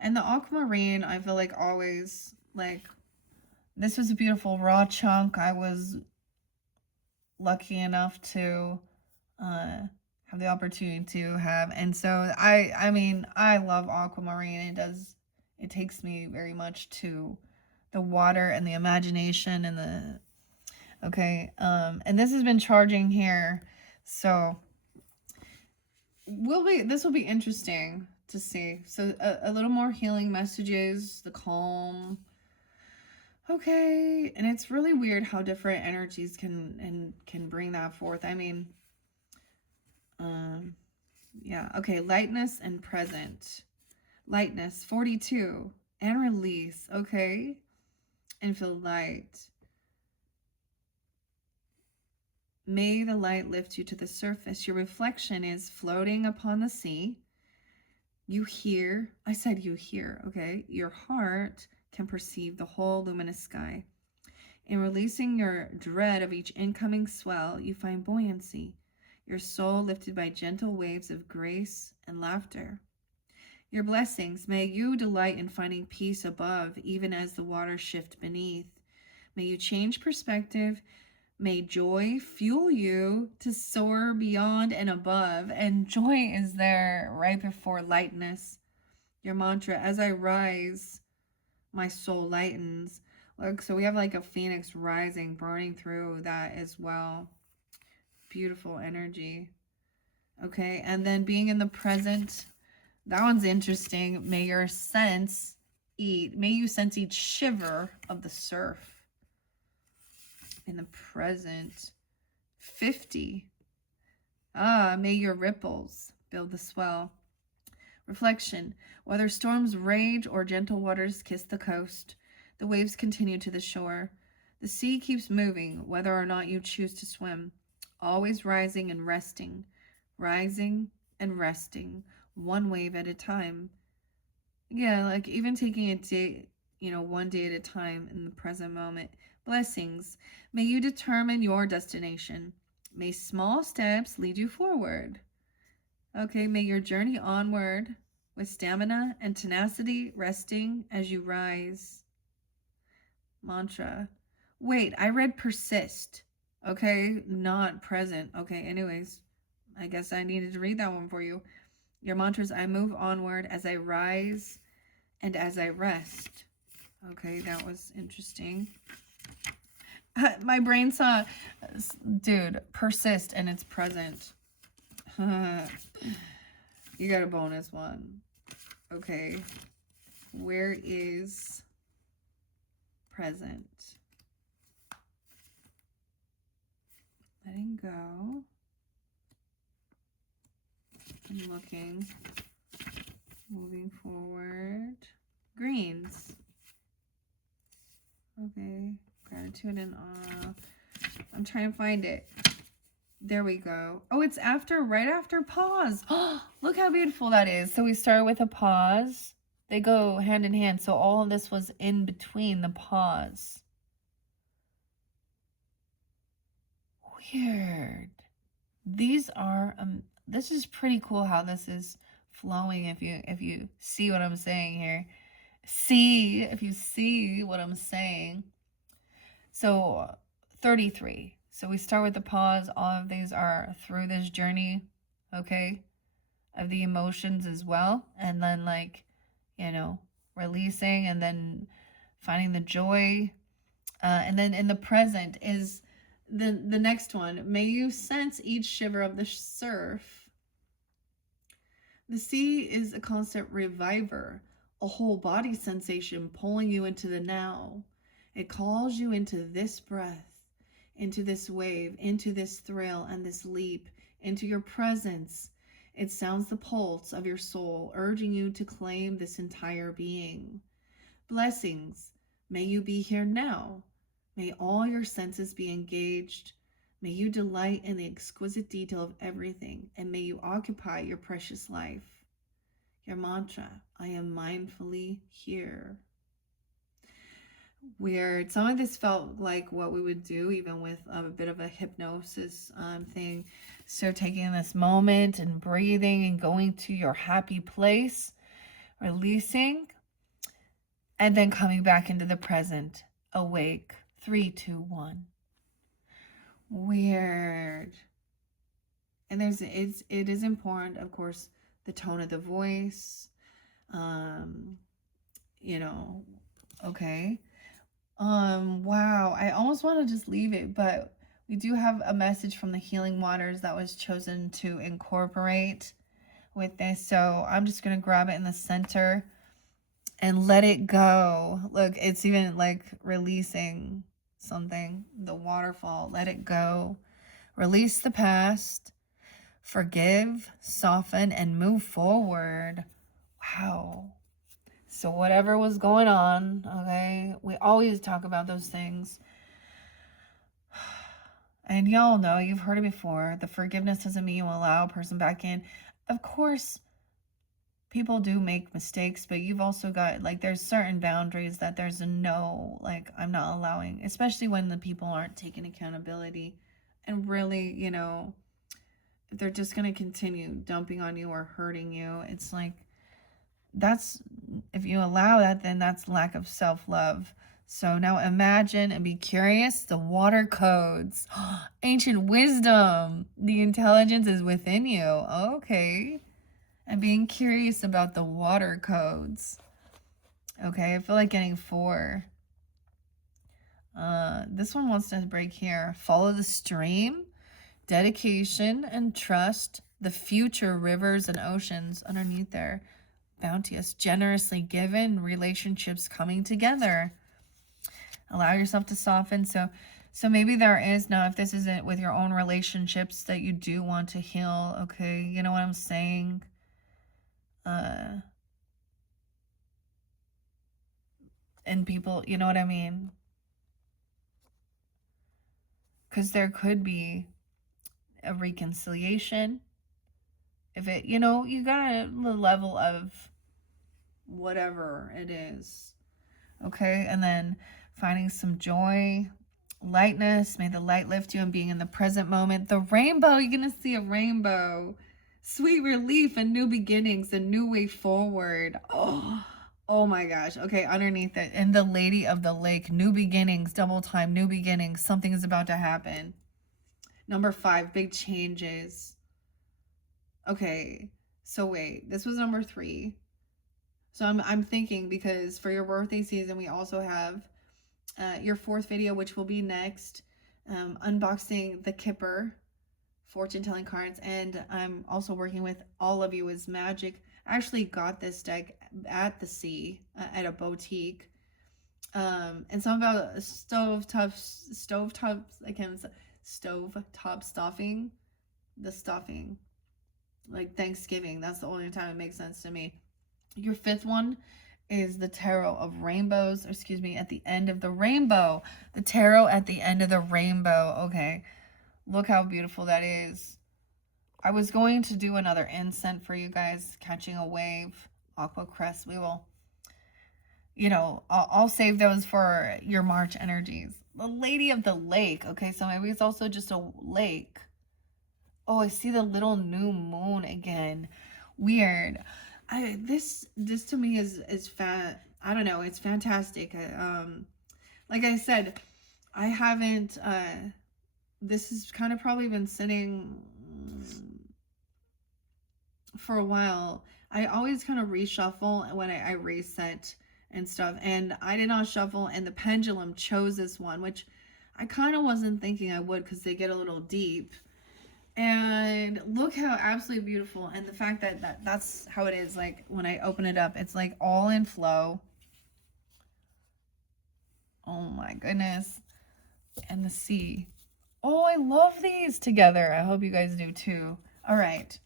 And the aquamarine, I feel like always, like, this was a beautiful raw chunk. I was lucky enough to have the opportunity to have, and so I mean, I love aquamarine. It takes me very much to the water and the imagination and the okay. And this has been charging here, so this will be interesting to see. So a little more healing messages, the calm. Okay, and it's really weird how different energies can bring that forth. I mean, yeah. Okay, lightness and present. Lightness 42 and release. Okay, and feel light. May the light lift you to the surface. Your reflection is floating upon the sea. You hear. I said you hear. Okay, your heart can perceive the whole luminous sky. In releasing your dread of each incoming swell, you find buoyancy, your soul lifted by gentle waves of grace and laughter. Your blessings, may you delight in finding peace above, even as the waters shift beneath. May you change perspective. May joy fuel you to soar beyond and above. And joy is there right before lightness. Your mantra, as I rise, my soul lightens. Look, so we have like a phoenix rising, burning through that as well. Beautiful energy. Okay, and then being in the present, that one's interesting. May you sense each shiver of the surf. In the present, 50. May your ripples build the swell. Reflection, whether storms rage or gentle waters kiss the coast, the waves continue to the shore. The sea keeps moving, whether or not you choose to swim, always rising and resting, one wave at a time. Yeah, like even taking a day, one day at a time in the present moment. Blessings, may you determine your destination. May small steps lead you forward. Okay, may your journey onward with stamina and tenacity resting as you rise. Mantra. Wait, I read persist. Okay, not present. Okay, anyways, I guess I needed to read that one for you. Your mantra is I move onward as I rise and as I rest. Okay, that was interesting. My brain saw, dude, persist and it's present. You got a bonus one. Okay. Where is present? Letting go. I'm looking. Moving forward. Greens. Okay. Gratitude and awe. I'm trying to find it. There we go. Oh, it's right after pause. Look how beautiful that is. So we start with a pause. They go hand in hand. So all of this was in between the pause. Weird. These are, this is pretty cool how this is flowing. If you see what I'm saying here. If you see what I'm saying. So 33. So we start with the pause. All of these are through this journey, okay, of the emotions as well. And then releasing and then finding the joy. And then in the present is the next one. May you sense each shiver of the surf. The sea is a constant reviver, a whole body sensation pulling you into the now. It calls you into this breath, into this wave, into this thrill and this leap, into your presence. It sounds the pulse of your soul, urging you to claim this entire being. Blessings, may you be here now. May all your senses be engaged. May you delight in the exquisite detail of everything, and may you occupy your precious life. Your mantra, I am mindfully here. Weird. Some of this felt like what we would do even with a bit of a hypnosis thing. So taking this moment and breathing and going to your happy place, releasing, and then coming back into the present, awake. 3, 2, 1. Weird. And it is important, of course, the tone of the voice. You know, okay. Wow. I almost want to just leave it, but we do have a message from the healing waters that was chosen to incorporate with this. So I'm just going to grab it in the center and let it go. Look, it's even like releasing something, the waterfall. Let it go. Release the past. Forgive, soften, and move forward. Wow. So whatever was going on, okay, we always talk about those things. And y'all know, you've heard it before. The forgiveness doesn't mean you allow a person back in. Of course, people do make mistakes, but you've also got, like, there's certain boundaries that there's a no, like, I'm not allowing, especially when the people aren't taking accountability. And really, you know, if they're just going to continue dumping on you or hurting you, it's like, that's, if you allow that, then that's lack of self-love. So now imagine and be curious, the water codes, ancient wisdom, the intelligence is within you. Okay. And being curious about the water codes. Okay, I feel like getting 4. This one wants to break here. Follow the stream, dedication and trust, the future rivers and oceans underneath there. Bounteous, generously given, relationships coming together. Allow yourself to soften. So maybe there is, now if this isn't with your own relationships that you do want to heal, okay, you know what I'm saying? And people, you know what I mean? Because there could be a reconciliation. If it, you know, you got a level of whatever it is. Okay, and then finding some joy, lightness. May the light lift you and being in the present moment. The rainbow, you're going to see a rainbow. Sweet relief and new beginnings, a new way forward. Oh my gosh. Okay, underneath it. And the Lady of the Lake, new beginnings, double time, new beginnings. Something is about to happen. Number 5, big changes. Okay, so wait, this was number 3. So I'm thinking, because for your birthday season, we also have your 4th video, which will be next, unboxing the Kipper fortune telling cards. And I'm also working with All of You is Magic. I actually got this deck at the sea at a boutique. And some about stovetop stuffing, the stuffing, like Thanksgiving. That's the only time it makes sense to me. Your 5th one is the Tarot of Rainbows, or excuse me, at the end of the rainbow. The Tarot at the end of the rainbow. Okay, look how beautiful that is. I was going to do another incense for you guys, Catching a Wave, Aqua Crest. We will, you know, I'll save those for your March energies. The Lady of the Lake. Okay, so maybe it's also just a lake. Oh, I see the little new moon again. Weird. This to me is I don't know, it's fantastic. Like I said, I haven't this has kind of probably been sitting for a while. I always kind of reshuffle when I reset and stuff, and I did not shuffle, and the pendulum chose this one, which I kind of wasn't thinking I would, because they get a little deep. And look how absolutely beautiful. And the fact that that's how it is. Like when I open it up, it's like all in flow. Oh my goodness. And the sea. Oh, I love these together. I hope you guys do too. All right.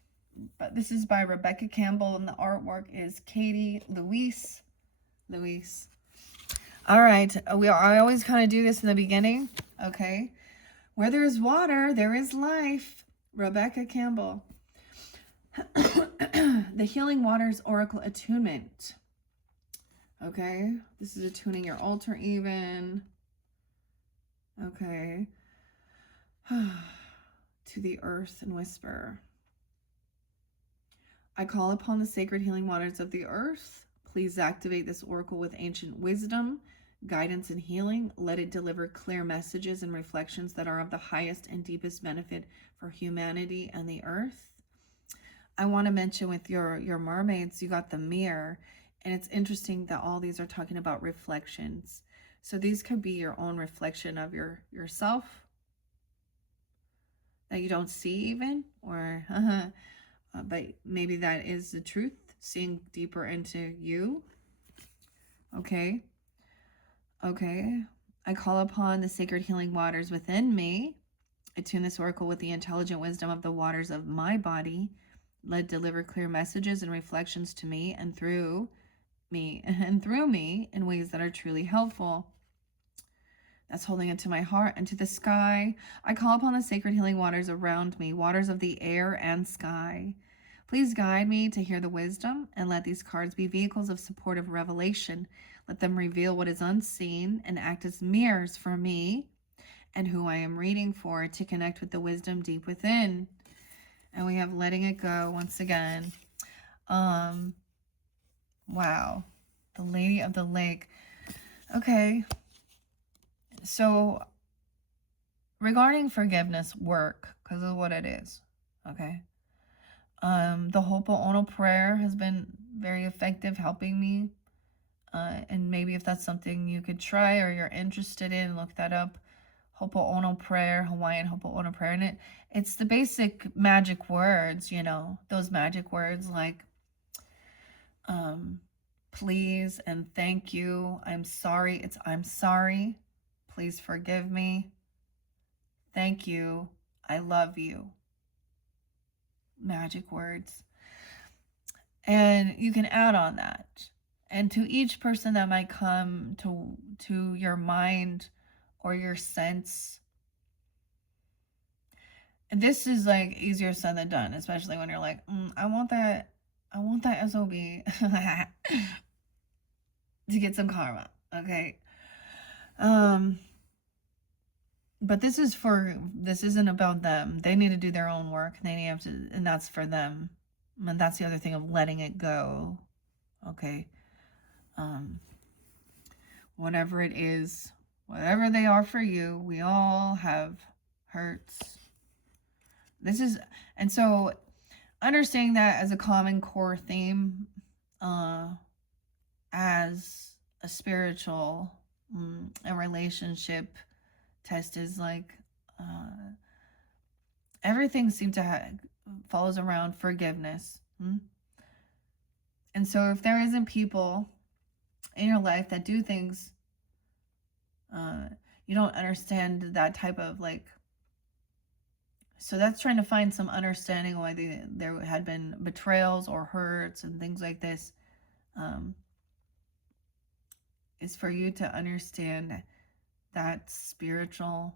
But this is by Rebecca Campbell, and the artwork is Katie Louise. All right. I always kind of do this in the beginning. Okay. Where there is water, there is life. Rebecca Campbell. The Healing Waters Oracle Attunement. Okay. This is attuning your altar even. Okay. To the earth and whisper. I call upon the sacred healing waters of the earth. Please activate this oracle with ancient wisdom, guidance, and healing. Let it deliver clear messages and reflections that are of the highest and deepest benefit for humanity and the earth. I want to mention with your mermaids, you got the mirror, and it's interesting that all these are talking about reflections. So these could be your own reflection of yourself that you don't see even, or but maybe that is the truth, seeing deeper into you. Okay. I call upon the sacred healing waters within me. Attune this oracle with the intelligent wisdom of the waters of my body. Let deliver clear messages and reflections to me and through me in ways that are truly helpful. That's holding it to my heart and to the sky. I call upon the sacred healing waters around me, waters of the air and sky. Please guide me to hear the wisdom, and let these cards be vehicles of supportive revelation. Let them reveal what is unseen and act as mirrors for me and who I am reading for to connect with the wisdom deep within. And we have letting it go once again. Wow. The Lady of the Lake. Okay. So regarding forgiveness work, because of what it is, okay? The Ho'oponopono prayer has been very effective helping me. And maybe if that's something you could try or you're interested in, look that up. Ho'oponopono prayer, Hawaiian Ho'oponopono prayer. And it's the basic magic words, you know, those magic words like please and thank you. I'm sorry. It's I'm sorry. Please forgive me. Thank you. I love you. Magic words. And you can add on that. And to each person that might come to your mind or your sense, and this is like easier said than done, especially when you're like, I want that SOB to get some karma, okay? But this isn't about them. They need to do their own work. They need to, and that's for them. And that's the other thing of letting it go. Okay. Whatever it is, whatever they are for you, we all have hurts. And so understanding that as a common core theme, as a spiritual, a relationship test is like, everything seems to follows around forgiveness. And so if there isn't people in your life that do things, you don't understand that type of like, so that's trying to find some understanding why there had been betrayals or hurts and things like this, is for you to understand that spiritual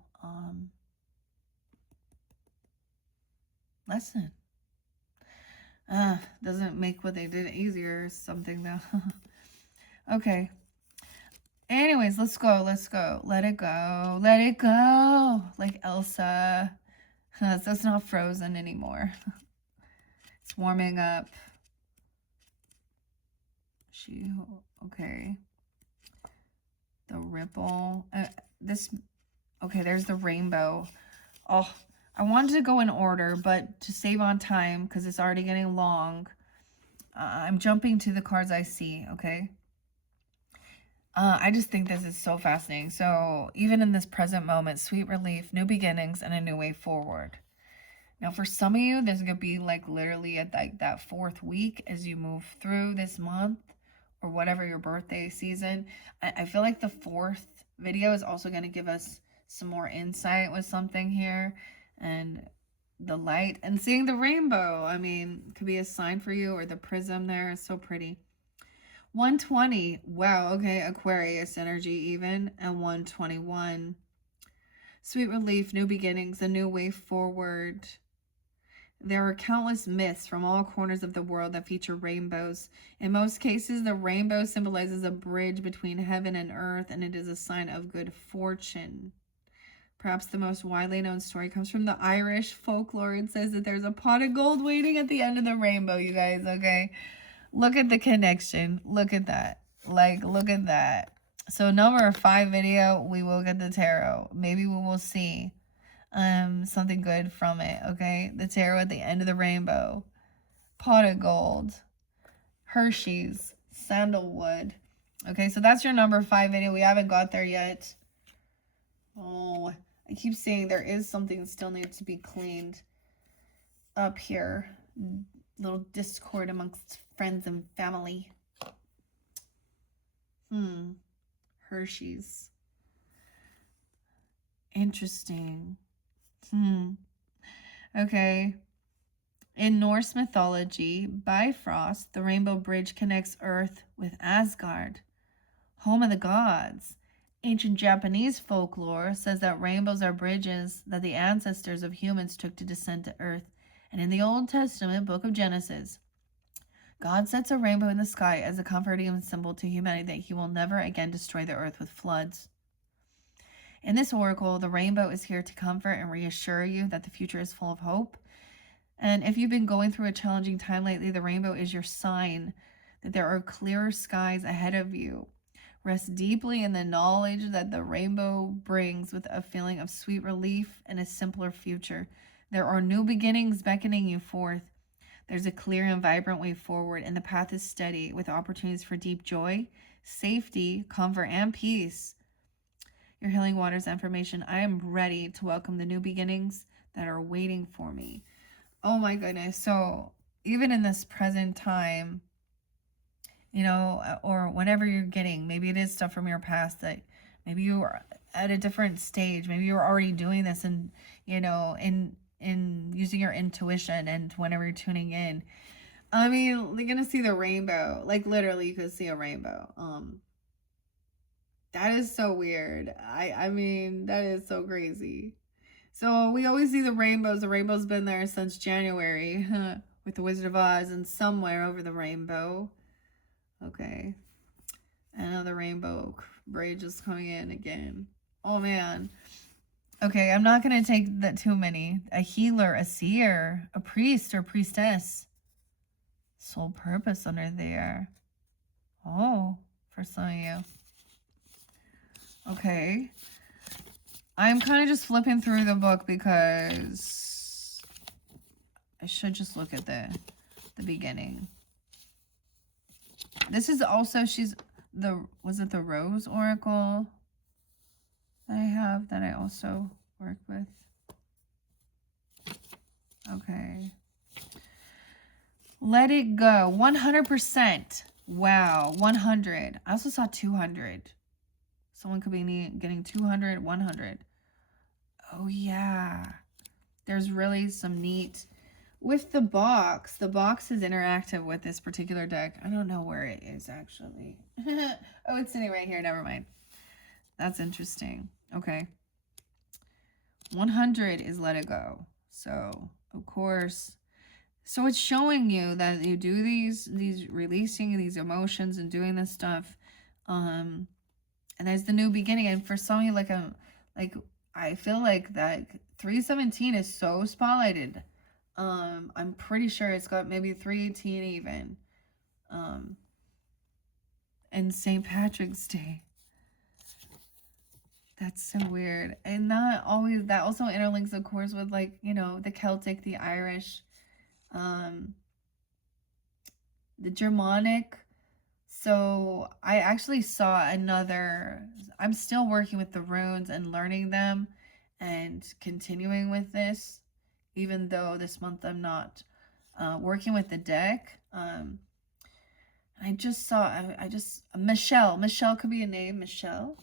lesson. Doesn't make what they did easier or something though. Okay. Anyways, let's go. Let it go. Like Elsa. That's not frozen anymore. It's warming up. Okay. The ripple. Okay, there's the rainbow. Oh, I wanted to go in order, but to save on time, because it's already getting long, I'm jumping to the cards I see, okay? I just think this is so fascinating. So, even in this present moment, sweet relief, new beginnings, and a new way forward. Now, for some of you, there's going to be like literally at like that fourth week as you move through this month or whatever your birthday season. I feel like the fourth video is also going to give us some more insight with something here, and the light and seeing the rainbow. I mean, could be a sign for you, or the prism there is so pretty. 120. Wow, okay, Aquarius energy even. And 121. Sweet relief, new beginnings, a new way forward. There are countless myths from all corners of the world that feature rainbows. In most cases, the rainbow symbolizes a bridge between heaven and earth, and it is a sign of good fortune. Perhaps the most widely known story comes from the Irish folklore. It says that there's a pot of gold waiting at the end of the rainbow, you guys, okay? Look at the connection. Look at that. Like, look at that. So number 5 video, we will get the tarot. Maybe we will see something good from it, okay? The tarot at the end of the rainbow. Pot of gold. Hershey's. Sandalwood. Okay, so that's your number 5 video. We haven't got there yet. Oh, I keep saying there is something that still needs to be cleaned up here. Little discord amongst friends and family. Hershey's. Interesting. Okay. In Norse mythology, Bifrost, the rainbow bridge connects Earth with Asgard, home of the gods. Ancient Japanese folklore says that rainbows are bridges that the ancestors of humans took to descend to Earth. And in the Old Testament, book of Genesis, God sets a rainbow in the sky as a comforting symbol to humanity that he will never again destroy the earth with floods. In this oracle, the rainbow is here to comfort and reassure you that the future is full of hope. And if you've been going through a challenging time lately, the rainbow is your sign that there are clearer skies ahead of you. Rest deeply in the knowledge that the rainbow brings with a feeling of sweet relief and a simpler future. There are new beginnings beckoning you forth. There's a clear and vibrant way forward, and the path is steady with opportunities for deep joy, safety, comfort, and peace. Your healing waters affirmation. I am ready to welcome the new beginnings that are waiting for me. Oh my goodness. So even in this present time, you know, or whatever you're getting, maybe it is stuff from your past that maybe you are at a different stage. Maybe you're already doing this and, you know, in using your intuition and whenever you're tuning in. I mean, you're gonna see the rainbow. Like literally you could see a rainbow. That is so weird. I mean, that is so crazy. So we always see the rainbows. The rainbow's been there since January with the Wizard of Oz and somewhere over the rainbow. Okay. Another rainbow bridge is coming in again. Oh man. Okay, I'm not going to take that too many. A healer, a seer, a priest or priestess. Soul purpose under there. Oh, for some of you. Okay. I'm kind of just flipping through the book because I should just look at the beginning. This is also, was it the Rose Oracle that I have that I also work with? Okay. Let it go. 100%. Wow. 100. I also saw 200. Someone could be getting 200, 100. Oh, yeah. There's really some neat... With the box is interactive with this particular deck. I don't know where it is, actually. Oh, it's sitting right here. Never mind. That's interesting. Okay. 100 is let it go. So, of course... So it's showing you that you do these releasing these emotions and doing this stuff. And there's the new beginning. And for some of you, like I feel like that 317 is so spotlighted. I'm pretty sure it's got maybe 318 even. And St. Patrick's Day. That's so weird. And not always, that also interlinks, of course, with like, you know, the Celtic, the Irish, the Germanic. So I actually saw another, I'm still working with the runes and learning them and continuing with this. even though this month I'm not working with the deck. I just saw, I just, Michelle could be a name, Michelle.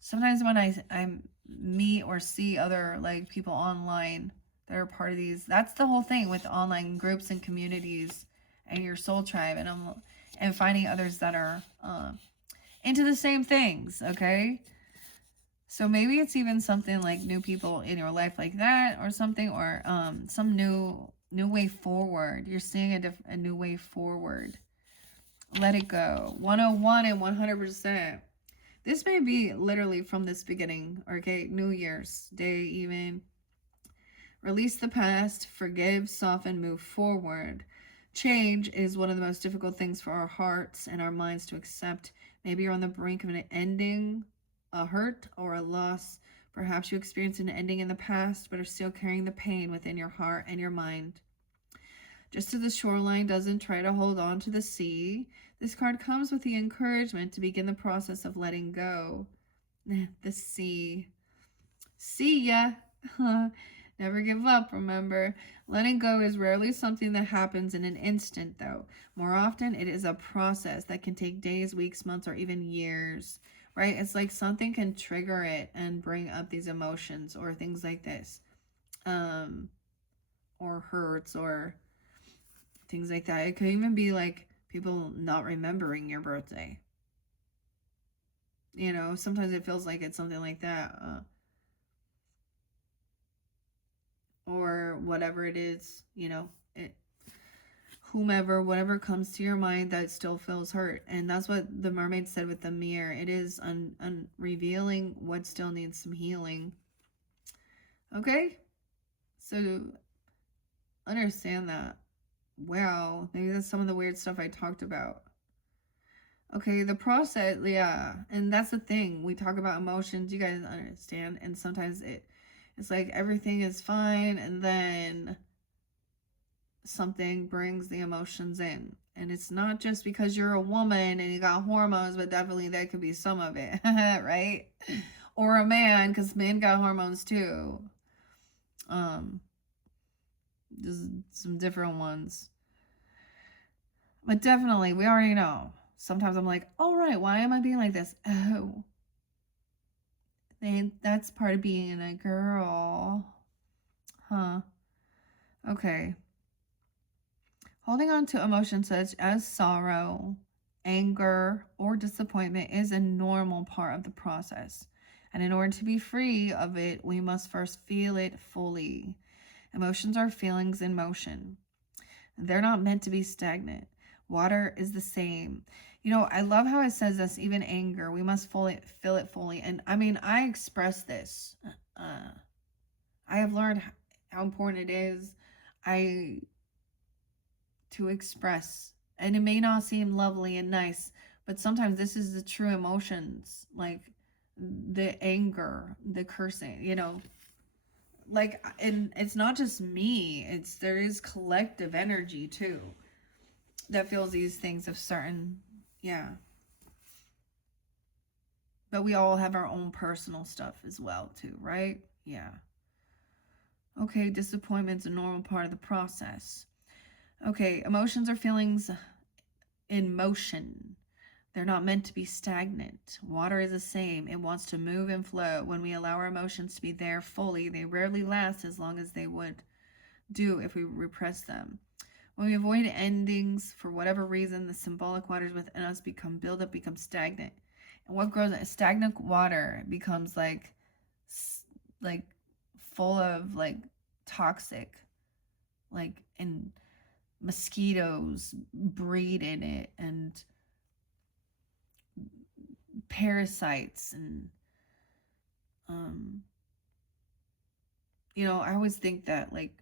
Sometimes when I meet or see other like people online that are part of these, that's the whole thing with online groups and communities and your soul tribe, and finding others that are into the same things. Okay, so maybe it's even something like new people in your life like that, or something, or some new way forward. You're seeing a new way forward. Let it go. 101 and 100%. This may be literally from this beginning, okay? New Year's Day, even. Release the past, forgive, soften, move forward. Change is one of the most difficult things for our hearts and our minds to accept. Maybe you're on the brink of an ending, a hurt, or a loss. Perhaps you experienced an ending in the past, but are still carrying the pain within your heart and your mind. Just as the shoreline doesn't try to hold on to the sea, this card comes with the encouragement to begin the process of letting go. The sea. See ya. Never give up, remember. Letting go is rarely something that happens in an instant, though. More often, it is a process that can take days, weeks, months, or even years, right? It's like something can trigger it and bring up these emotions or things like this, or hurts or things like that. It could even be like people not remembering your birthday. You know, sometimes it feels like it's something like that. Or whatever it is, you know, whomever, whatever comes to your mind that still feels hurt. And that's what the mermaid said with the mirror. It is revealing what still needs some healing. Okay? So understand that. Wow, maybe that's some of the weird stuff I talked about. Okay, the process, yeah. And that's the thing. We talk about emotions, you guys understand. And sometimes it's like everything is fine, and then something brings the emotions in. And it's not just because you're a woman and you got hormones, but definitely that could be some of it, right? Or a man, because men got hormones too. Just some different ones. But definitely, we already know. Sometimes I'm like, all right, why am I being like this? Oh, that's part of being a girl. Huh. Okay. Holding on to emotions such as sorrow, anger, or disappointment is a normal part of the process. And in order to be free of it, we must first feel it fully. Emotions are feelings in motion. They're not meant to be stagnant. Water is the same. You know, I love how it says this, even anger. We must feel it fully. And I mean, I express this. I have learned how important it is to express. And it may not seem lovely and nice, but sometimes this is the true emotions, like the anger, the cursing, you know. Like, and it's not just me, there is collective energy too that feels these things of certain, yeah. But we all have our own personal stuff as well too, right? Yeah. Okay, disappointment's a normal part of the process. Okay, emotions are feelings in motion. They're not meant to be stagnant. Water is the same. It wants to move and flow. When we allow our emotions to be there fully, they rarely last as long as they would do if we repress them. When we avoid endings for whatever reason, the symbolic waters within us become stagnant. And what grows? Stagnant water becomes like full of like toxic, like, and mosquitoes breed in it, and parasites, and you know, I always think that like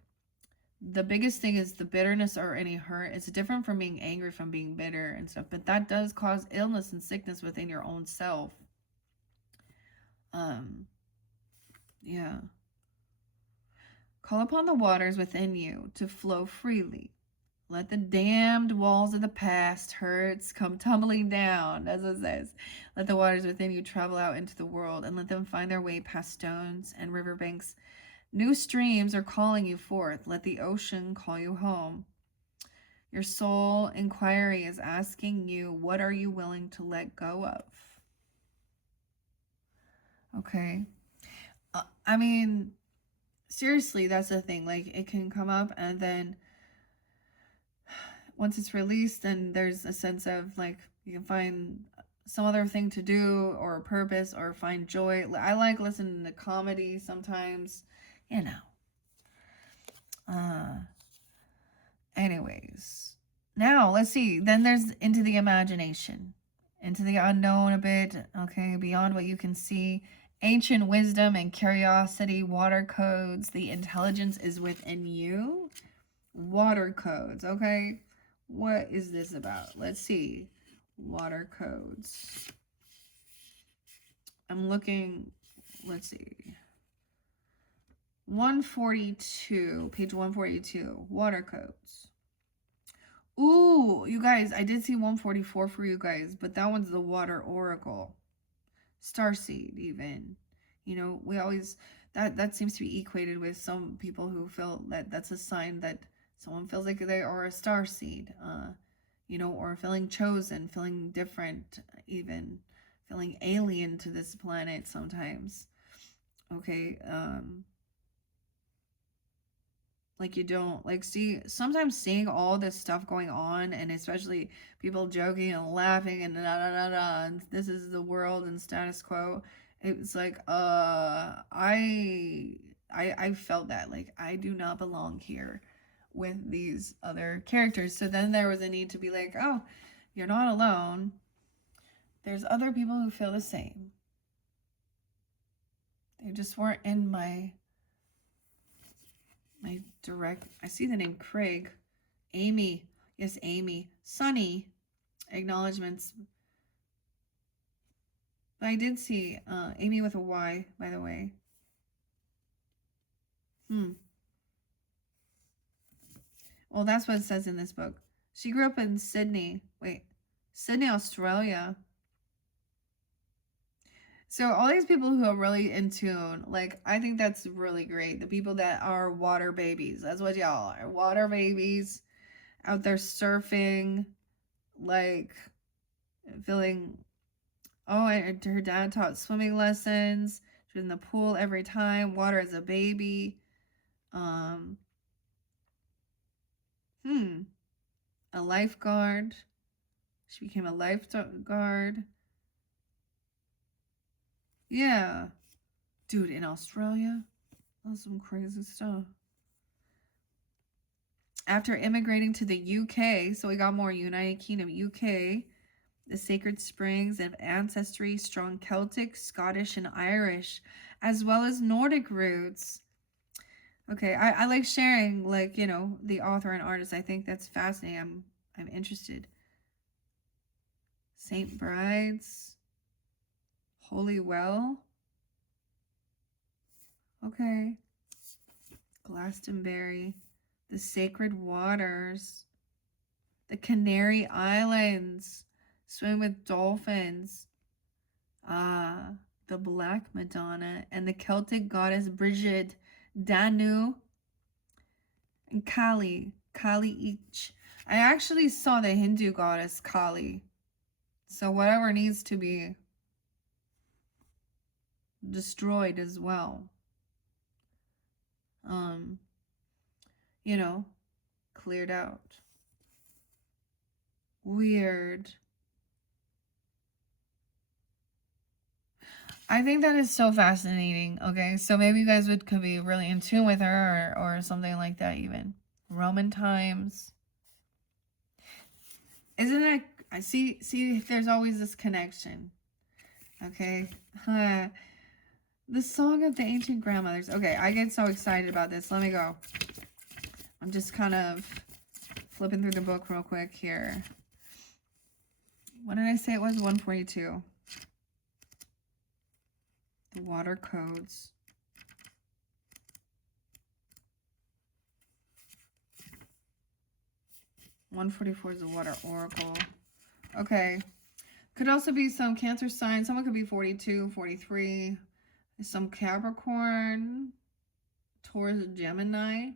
the biggest thing is the bitterness or any hurt. It's different from being angry from being bitter and stuff, but that does cause illness and sickness within your own self. Yeah. Call upon the waters within you to flow freely. Let the damned walls of the past hurts come tumbling down, as it says. Let the waters within you travel out into the world and let them find their way past stones and riverbanks New streams are calling you forth. Let the ocean call you home. Your soul inquiry is asking you, what are you willing to let go of? Okay. I mean, seriously, that's the thing. Like, it can come up, and then once it's released, then there's a sense of, like, you can find some other thing to do or a purpose or find joy. I like listening to comedy sometimes, you know. Anyways, now let's see. Then there's into the imagination, into the unknown a bit. Okay, beyond what you can see. Ancient wisdom and curiosity, water codes. The intelligence is within you. Water codes. Okay, what is this about? Let's see. Water codes. I'm looking. Let's see. 142, page 142. Water codes. Ooh, you guys, I did see 144 for you guys, but that one's the water oracle. Starseed, even. You know, we always, that seems to be equated with some people who feel that that's a sign that someone feels like they are a starseed, you know, or feeling chosen, feeling different, even feeling alien to this planet sometimes. Okay, like you don't like see sometimes seeing all this stuff going on, and especially people joking and laughing and da da da da, and this is the world and status quo. It's like I felt that, like, I do not belong here with these other characters. So then there was a need to be like, oh, you're not alone, there's other people who feel the same. They just weren't in my direct. I see the name Craig. Amy. Yes, Amy. Sunny. Acknowledgements. But I did see Amy with a Y, by the way. Well, that's what it says in this book. She grew up in Sydney. Wait. Sydney, Australia. So all these people who are really in tune, like, I think that's really great. The people that are water babies. That's what y'all are. Water babies out there surfing, like, feeling, oh, her dad taught swimming lessons. She was in the pool every time. Water as a baby. A lifeguard. She became a lifeguard. Yeah. Dude, in Australia, that's some crazy stuff. After immigrating to the UK, so we got more United Kingdom, UK, the sacred springs of ancestry, strong Celtic, Scottish, and Irish, as well as Nordic roots. Okay, I like sharing, like, you know, the author and artist. I think that's fascinating. I'm interested. Saint Brides, Holy Well. Okay. Glastonbury, the Sacred Waters, the Canary Islands, swim with dolphins. The Black Madonna, and the Celtic goddess Brigid, Danu, and Kali each. I actually saw the Hindu goddess Kali. So whatever needs to be destroyed as well. You know, cleared out. Weird. I think that is so fascinating. Okay, so maybe you guys could be really in tune with her, or something like that. Even Roman times. Isn't that, I see there's always this connection. Okay. The Song of the Ancient Grandmothers. Okay, I get so excited about this. Let me go. I'm just kind of flipping through the book real quick here. What did I say it was? 142. The water codes. $144 is the water oracle. Okay. Could also be some Cancer sign. Someone could be 42, 43. Some Capricorn. Taurus, Gemini,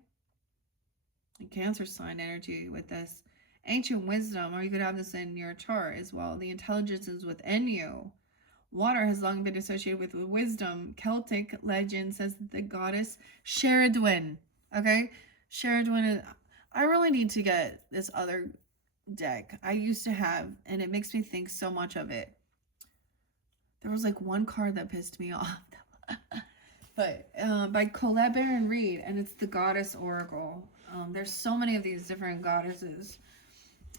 and Cancer sign energy with this. Ancient wisdom, or you could have this in your chart as well. The intelligence is within you. Water has long been associated with wisdom. Celtic legend says that the goddess Sheridwen. Okay? Sheridwen is. I really need to get this other deck I used to have, and it makes me think so much of it. There was like one card that pissed me off. But by Colette Baron Reed, and it's the Goddess Oracle. There's so many of these different goddesses.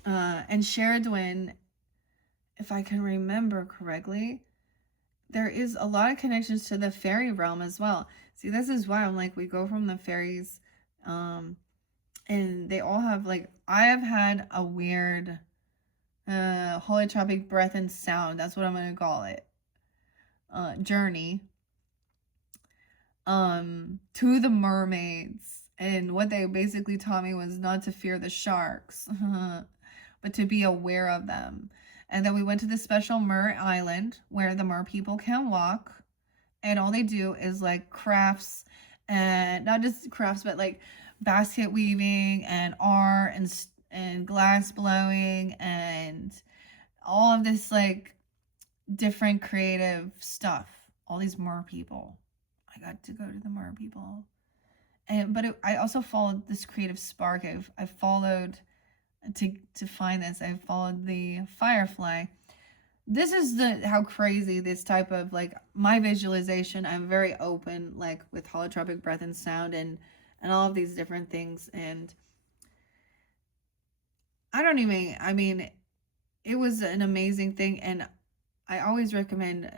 And Sheridwen, if I can remember correctly, there is a lot of connections to the fairy realm as well. See, this is why I'm like, we go from the fairies, and they all have like, I have had a weird holotropic breath and sound. That's what I'm going to call it. Journey to the mermaids. And what they basically taught me was not to fear the sharks, but to be aware of them. And then we went to the special mer island where the mer people can walk. And all they do is like crafts, and not just crafts, but like basket weaving and art and glass blowing and all of this like different creative stuff. All these mer people. I got to go to the mer people. But I also followed this creative spark. I followed to find this. I followed the firefly. This is how crazy this type of like my visualization. I'm very open, like with holotropic breath and sound and all of these different things. And I mean, it was an amazing thing. And I always recommend,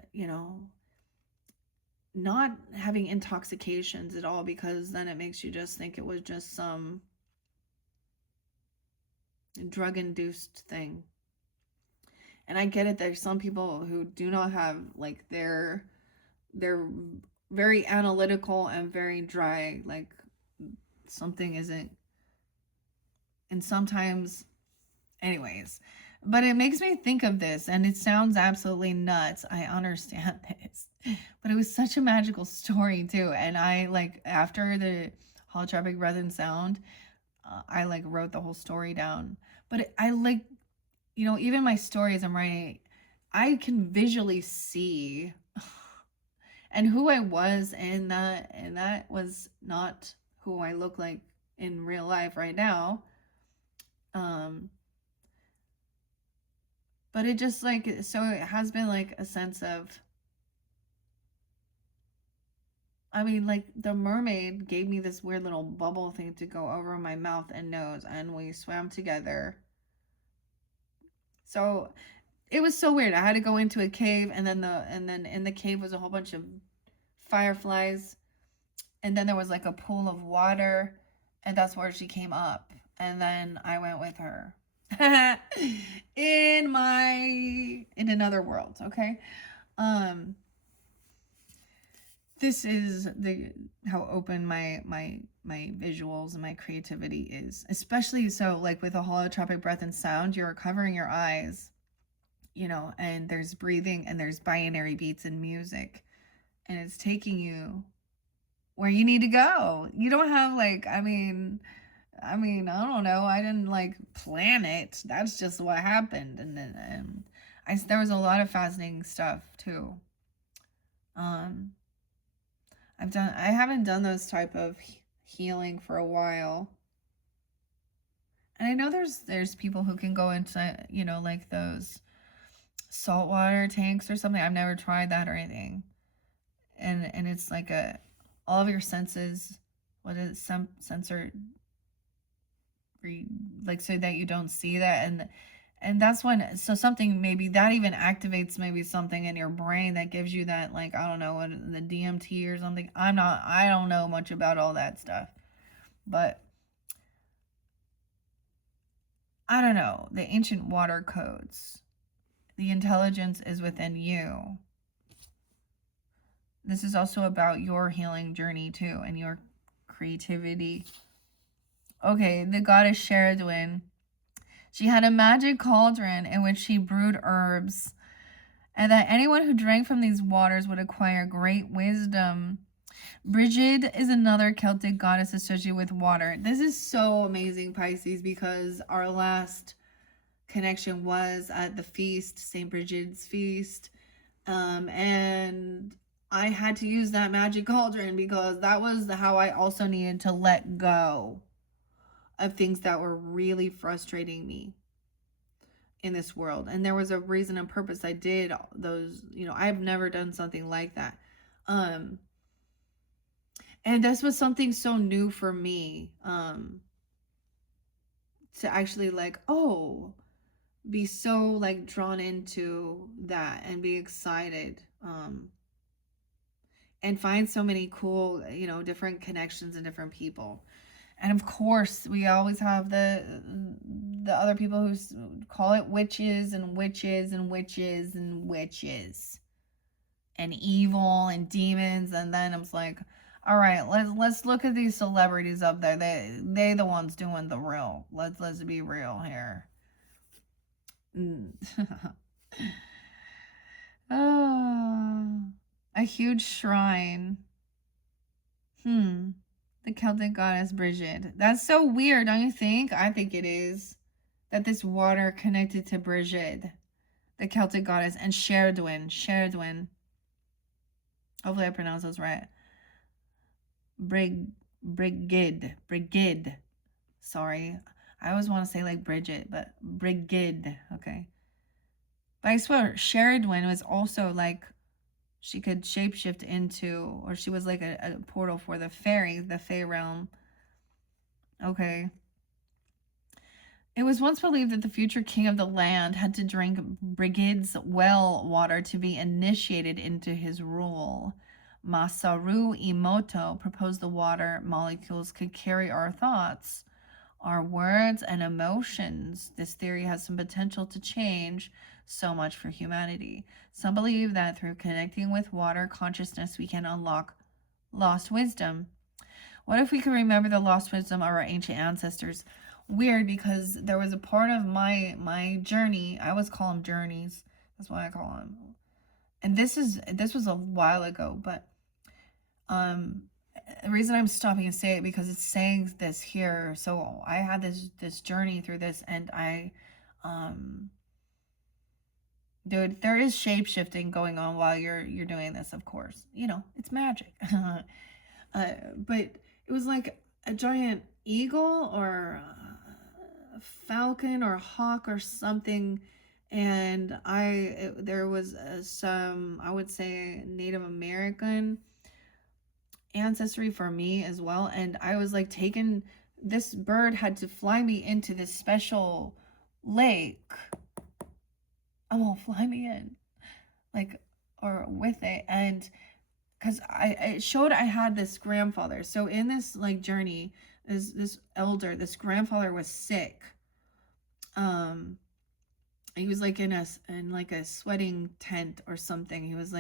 not having intoxications at all, because then it makes you just think it was just some drug-induced thing. And I get it, there's some people who do not have like they're very analytical and very dry, like something isn't, and sometimes anyways. But it makes me think of this, and it sounds absolutely nuts. I understand this. But it was such a magical story too. And I like, after the holotropic breath and sound, I like wrote the whole story down. But I like, even my stories I'm writing, I can visually see and who I was, and that was not who I look like in real life right now. But it just like, so it has been like a sense of, I mean, like the mermaid gave me this weird little bubble thing to go over my mouth and nose, and we swam together. So it was so weird. I had to go into a cave, and then in the cave was a whole bunch of fireflies, and then there was like a pool of water, and that's where she came up, and then I went with her. in another world, okay? This is how open my visuals and my creativity is, especially so like with a holotropic breath and sound, you're covering your eyes, and there's breathing and there's binary beats and music, and it's taking you where you need to go. You don't have like, I mean, I don't know. I didn't like plan it. That's just what happened. And then there was a lot of fascinating stuff too. I haven't done those type of healing for a while. And I know there's people who can go into, like those saltwater tanks or something. I've never tried that or anything. And it's like all of your senses, what is some sensor, like, so that you don't see that, and that's when, so something, maybe that even activates maybe something in your brain that gives you that, like, I don't know, what, the DMT or something. I don't know much about all that stuff, but I don't know, the ancient water codes, the intelligence is within you. This is also about your healing journey too, and your creativity. Okay, the goddess Sheridwen. She had a magic cauldron in which she brewed herbs, and that anyone who drank from these waters would acquire great wisdom. Brigid is another Celtic goddess associated with water. This is so amazing, Pisces, because our last connection was at the feast, St. Brigid's feast. And I had to use that magic cauldron because that was how I also needed to let go of things that were really frustrating me in this world. And there was a reason and purpose I did those, I've never done something like that. And this was something so new for me, to actually be so drawn into that and be excited, and find so many cool, different connections and different people. And of course, we always have the other people who call it witches and witches and witches and witches and evil and demons. And then I'm like, all right, let's look at these celebrities up there. They the ones doing the real. Let's be real here. Oh, a huge shrine. The Celtic goddess Brigid. That's so weird, don't you think? I think it is. That this water connected to Brigid, the Celtic goddess, and Sherdwin. Hopefully I pronounced those right. Brigid. Sorry. I always want to say like Bridget, but Brigid. Okay. But I swear, Sherdwin was also she could shapeshift into, or she was like a portal for the fairy, the Fey realm. Okay. It was once believed that the future king of the land had to drink Brigid's well water to be initiated into his rule. Masaru Emoto proposed the water molecules could carry our thoughts, our words, and emotions. This theory has some potential to change so much for humanity. Some believe that through connecting with water consciousness, we can unlock lost wisdom. What if we could remember the lost wisdom of our ancient ancestors? Weird, because there was a part of my journey. I always call them journeys. That's what I call them. And this was a while ago, but the reason I'm stopping to say it because it's saying this here. So I had this journey through this, and dude, there is shape shifting going on while you're doing this. Of course, it's magic. But it was like a giant eagle or a falcon or a hawk or something, and there was some, I would say, Native American ancestry for me as well, and I was taken. This bird had to fly me into this special lake. Oh, fly me in, or with it, and because it showed I had this grandfather. So in this journey, this grandfather was sick. He was in a sweating tent or something. He was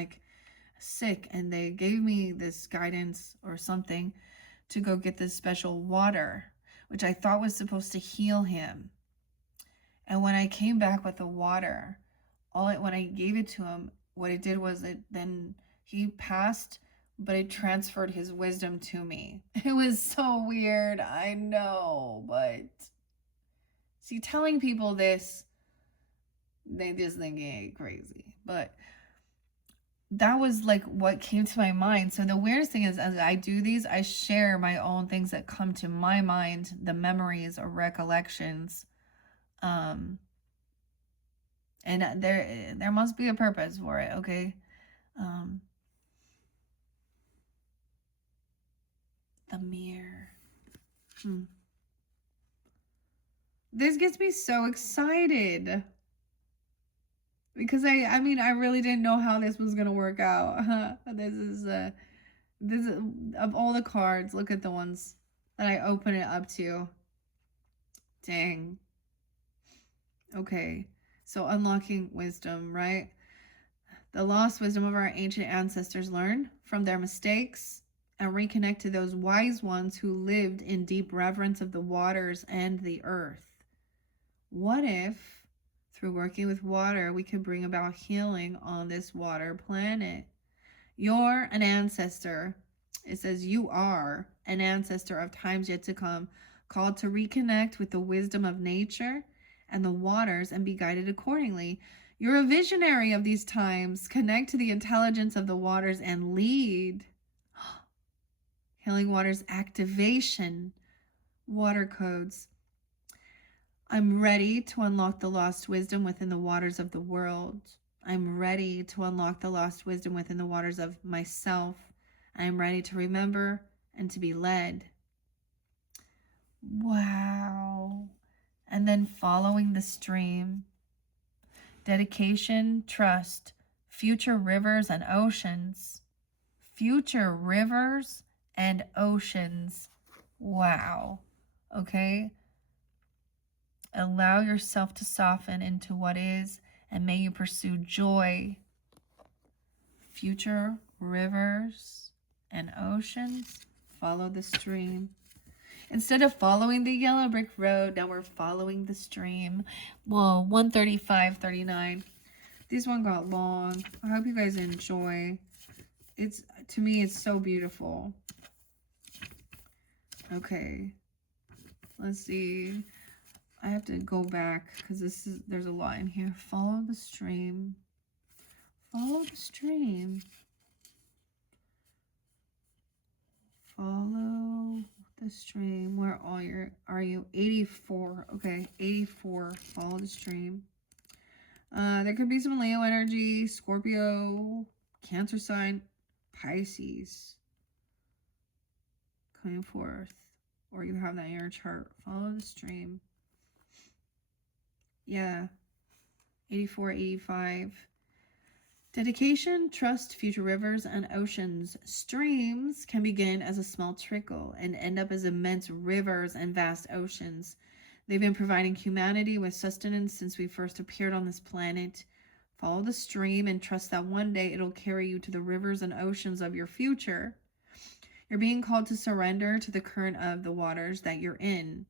sick, and they gave me this guidance or something to go get this special water, which I thought was supposed to heal him. And when I came back with the water, when I gave it to him, what it did was then he passed, but it transferred his wisdom to me. It was so weird, I know, but see, telling people this, they just think it crazy. But that was what came to my mind. So the weirdest thing is, as I do these, I share my own things that come to my mind, the memories or recollections. And there must be a purpose for it, okay? The mirror. This gets me so excited because I really didn't know how this was gonna work out. This is of all the cards. Look at the ones that I open it up to. Dang. Okay, so unlocking wisdom, right? The lost wisdom of our ancient ancestors learned from their mistakes and reconnect to those wise ones who lived in deep reverence of the waters and the earth. What if, through working with water, we could bring about healing on this water planet? You're an ancestor, It says, you are an ancestor of times yet to come, called to reconnect with the wisdom of nature and the waters and be guided accordingly. You're a visionary of these times. Connect to the intelligence of the waters and lead. Healing waters activation. Water codes. I'm ready to unlock the lost wisdom within the waters of the world. I'm ready to unlock the lost wisdom within the waters of myself. I am ready to remember and to be led. Wow. And then following the stream. Dedication, trust, future rivers and oceans. Future rivers and oceans. Wow. Okay. Allow yourself to soften into what is, and may you pursue joy. Future rivers and oceans. Follow the stream. Instead of following the yellow brick road, now we're following the stream. Well, 135:39. This one got long. I hope you guys enjoy. To me, it's so beautiful. Okay. Let's see. I have to go back because there's a lot in here. Follow the stream. Follow the stream. Follow the stream. Where are you? 84. Okay, 84. Follow the stream. There could be some Leo energy, Scorpio, Cancer sign, Pisces coming forth. Or you have that in your chart. Follow the stream. Yeah. 84, 85. Dedication, trust, future rivers and oceans. Streams can begin as a small trickle and end up as immense rivers and vast oceans. They've been providing humanity with sustenance since we first appeared on this planet. Follow the stream and trust that one day it'll carry you to the rivers and oceans of your future. You're being called to surrender to the current of the waters that you're in,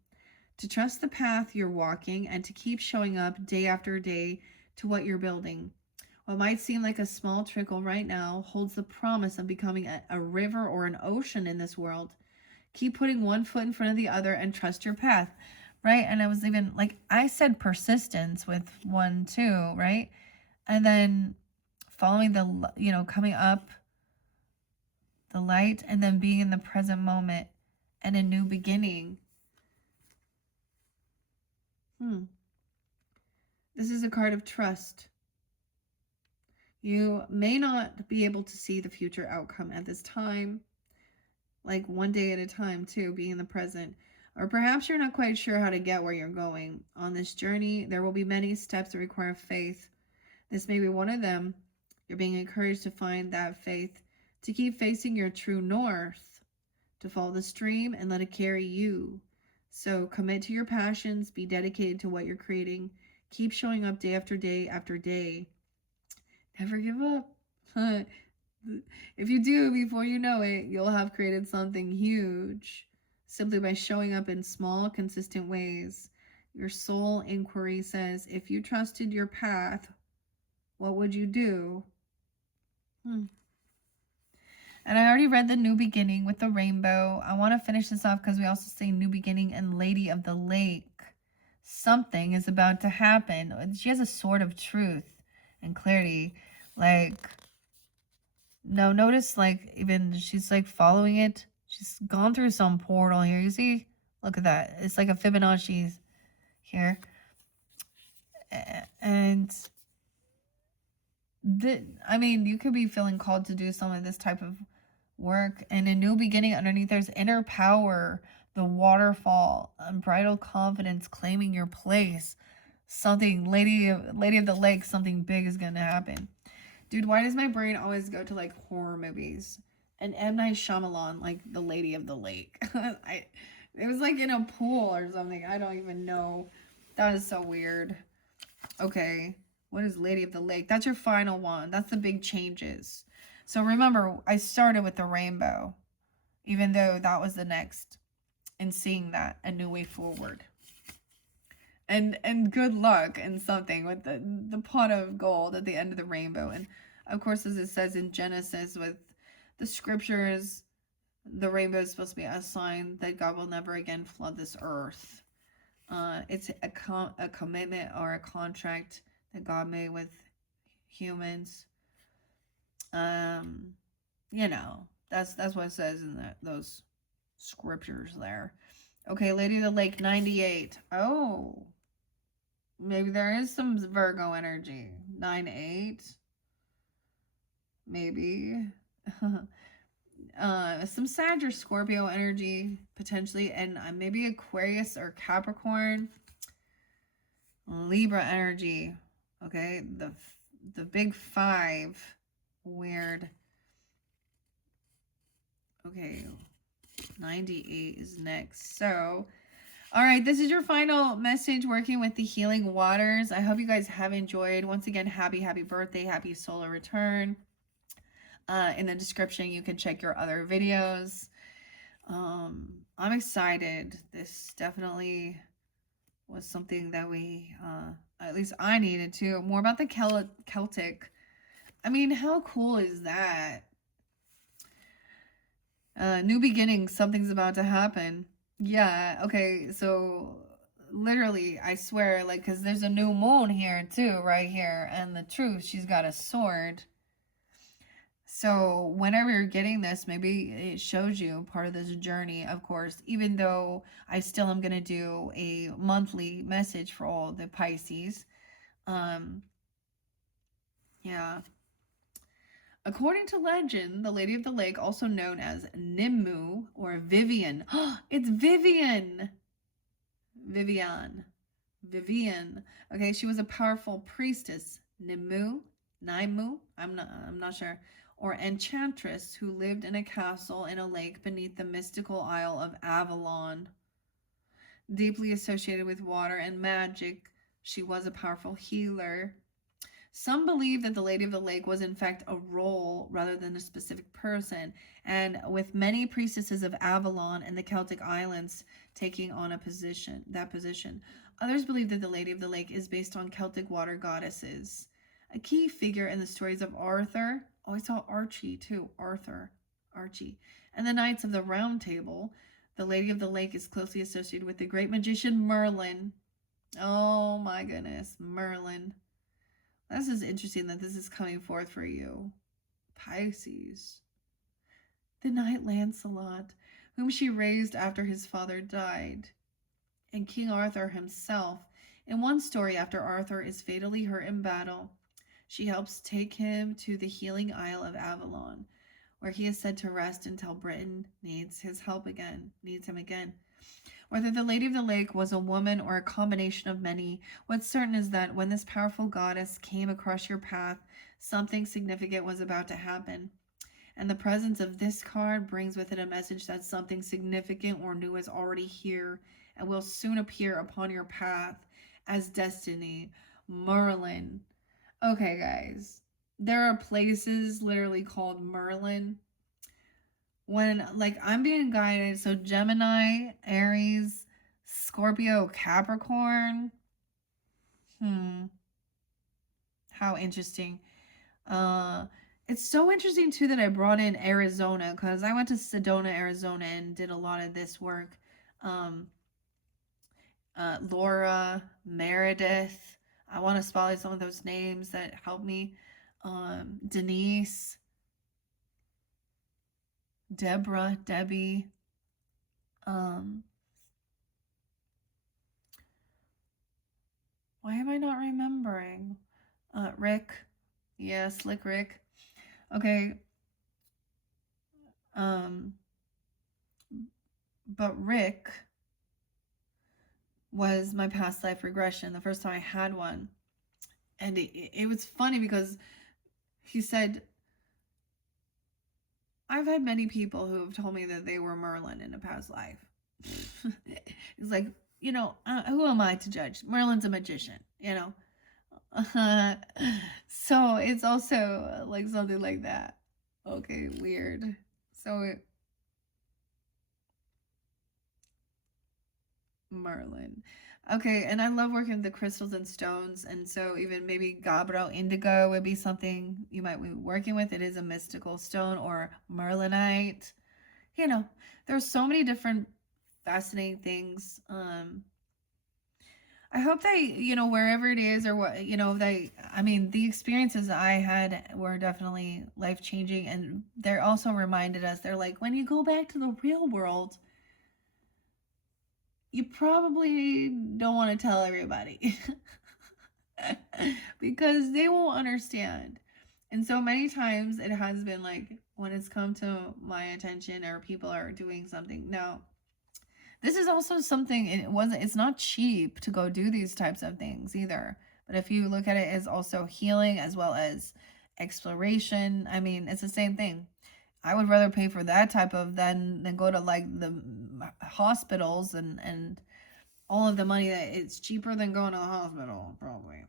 to trust the path you're walking, and to keep showing up day after day to what you're building. What might seem like a small trickle right now holds the promise of becoming a river or an ocean in this world. Keep putting one foot in front of the other and trust your path, right? And I was even like, I said persistence with 1, 2, right? And then following the, coming up the light, and then being in the present moment and a new beginning. This is a card of trust. You may not be able to see the future outcome at this time, like one day at a time too, being in the present. Or perhaps you're not quite sure how to get where you're going. On this journey, there will be many steps that require faith. This may be one of them. You're being encouraged to find that faith, to keep facing your true north, to follow the stream and let it carry you. So commit to your passions, be dedicated to what you're creating, keep showing up day after day after day. Never give up. If you do, before you know it, you'll have created something huge simply by showing up in small, consistent ways. Your soul inquiry says, if you trusted your path, what would you do? And I already read the new beginning with the rainbow. I want to finish this off because we also say new beginning and Lady of the Lake. Something is about to happen. She has a sword of truth and clarity. Like, no, notice like even she's like following it. She's gone through some portal here. You see? Look at that. It's like a Fibonacci here. And you could be feeling called to do some of this type of work. And a new beginning underneath there's inner power, the waterfall, unbridled confidence, claiming your place. Something, Lady of the Lake, something big is gonna happen. Dude, why does my brain always go to like horror movies? And M. Night Shyamalan, like the Lady of the Lake. It was like in a pool or something. I don't even know. That is so weird. Okay. What is Lady of the Lake? That's your final one. That's the big changes. So remember, I started with the rainbow, even though that was the next, and seeing that, a new way forward. And good luck in something with the pot of gold at the end of the rainbow. And of course, as it says in Genesis with the scriptures, The rainbow is supposed to be a sign that God will never again flood this earth. It's a commitment or a contract that God made with humans. Um, you know, that's what it says in those scriptures there. Okay, Lady of the Lake 98. Oh, maybe there is some Virgo energy. 9-8. Maybe. Some Sag or Scorpio energy potentially, and maybe Aquarius or Capricorn. Libra energy. Okay, the big five. Weird. Okay, 98 is next. So, all right, this is your final message working with the healing waters. I hope you guys have enjoyed. Once again, happy birthday, happy solar return. In the description, you can check your other videos. I'm excited. This definitely was something that we, at least I needed to. More about the Celtic. I mean, how cool is that? New beginnings, something's about to happen. Yeah, okay, so literally, I swear, like, because there's a new moon here too, right here, and the truth, she's got a sword. So whenever you're getting this, maybe it shows you part of this journey, of course, even though I still am going to do a monthly message for all the Pisces. Um, yeah. According to legend, the Lady of the Lake, also known as Nimmu or Vivian. It's Vivian. Vivian. Vivian. Okay, she was a powerful priestess. Naimu, I'm not sure. Or enchantress who lived in a castle in a lake beneath the mystical Isle of Avalon. Deeply associated with water and magic, she was a powerful healer. Some believe that the Lady of the Lake was in fact a role rather than a specific person, and with many priestesses of Avalon and the Celtic islands taking on that position. Others believe that the Lady of the Lake is based on Celtic water goddesses. A key figure in the stories of Arthur, oh, I saw Archie too, Archie, and the Knights of the Round Table. The Lady of the Lake is closely associated with the great magician Merlin. Oh my goodness, Merlin. This is interesting that this is coming forth for you, Pisces. The knight Lancelot, whom she raised after his father died, and King Arthur himself. In one story, after Arthur is fatally hurt in battle, she helps take him to the healing Isle of Avalon, where he is said to rest until Britain needs him again. Whether the Lady of the Lake was a woman or a combination of many, what's certain is that when this powerful goddess came across your path, something significant was about to happen. And the presence of this card brings with it a message that something significant or new is already here and will soon appear upon your path as destiny. Merlin. Okay, guys. There are places literally called Merlin. When, like, I'm being guided, so Gemini, Aries, Scorpio, Capricorn. How interesting. It's so interesting too that I brought in Arizona, because I went to Sedona, Arizona, and did a lot of this work. Laura, Meredith. I want to spotlight some of those names that helped me. Denise, Deborah, Debbie. Why am I not remembering? Rick. Yeah, Slick Rick. Okay. But Rick was my past life regression, the first time I had one. And it was funny because he said, I've had many people who have told me that they were Merlin in a past life. It's like, who am I to judge? Merlin's a magician, So it's also like something like that. Okay, weird. So Merlin. Okay, and I love working with the crystals and stones, and so even maybe Gabbro indigo would be something you might be working with. It is a mystical stone, or Merlinite. you know, there's so many different fascinating things. I hope they, wherever it is or what, I mean, the experiences I had were definitely life changing. And they're also reminded us, they're like, when you go back to the real world, you probably don't want to tell everybody because they won't understand. And so many times it has been like, when it's come to my attention or people are doing something. Now, this is also something, it's not cheap to go do these types of things either. But if you look at it as also healing as well as exploration, I mean, it's the same thing. I would rather pay for that type of than go to like the hospitals and all of the money that it's cheaper than going to the hospital probably.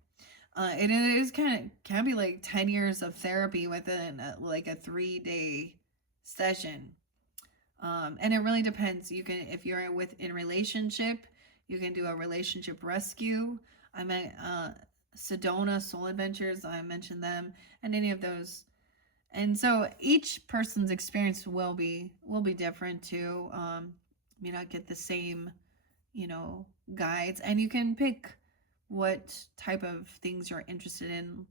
It is can be like 10 years of therapy within like a 3-day session. And it really depends. You can, if you're in relationship, you can do a relationship rescue. I meant Sedona Soul Adventures. I mentioned them, and any of those. And so each person's experience will be different too. May not get the same, guides, and you can pick what type of things you're interested in.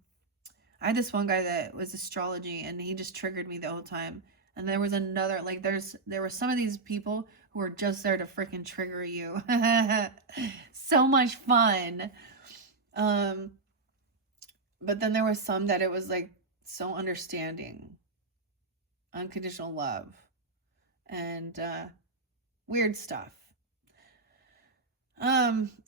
I had this one guy that was astrology, and he just triggered me the whole time. And there was another, like, there were some of these people who were just there to freaking trigger you. So much fun. Um, but then there was some that it was like so understanding, unconditional love, and weird stuff.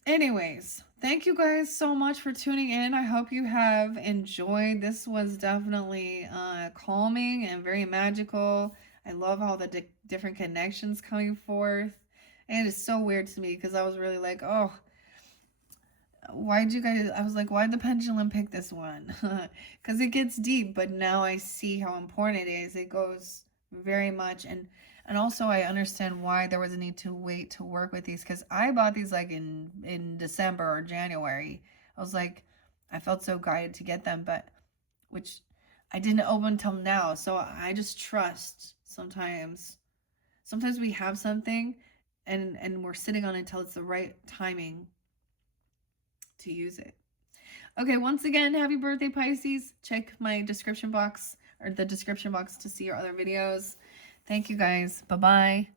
Anyways, thank you guys so much for tuning in. I hope you have enjoyed. This was definitely calming and very magical. I love all the different connections coming forth. And it is so weird to me because I was really like, oh, why'd you guys, I was like, why'd the pendulum pick this one? Because it gets deep, but now I see how important it is. It goes very much, and also I understand why there was a need to wait to work with these, because I bought these like in December or January. I was like, I felt so guided to get them, but which I didn't open until now. So I just trust sometimes. Sometimes we have something and we're sitting on it until it's the right timing to use it. Okay, once again, happy birthday, Pisces. Check my description box or the description box to see your other videos. Thank you guys. Bye bye.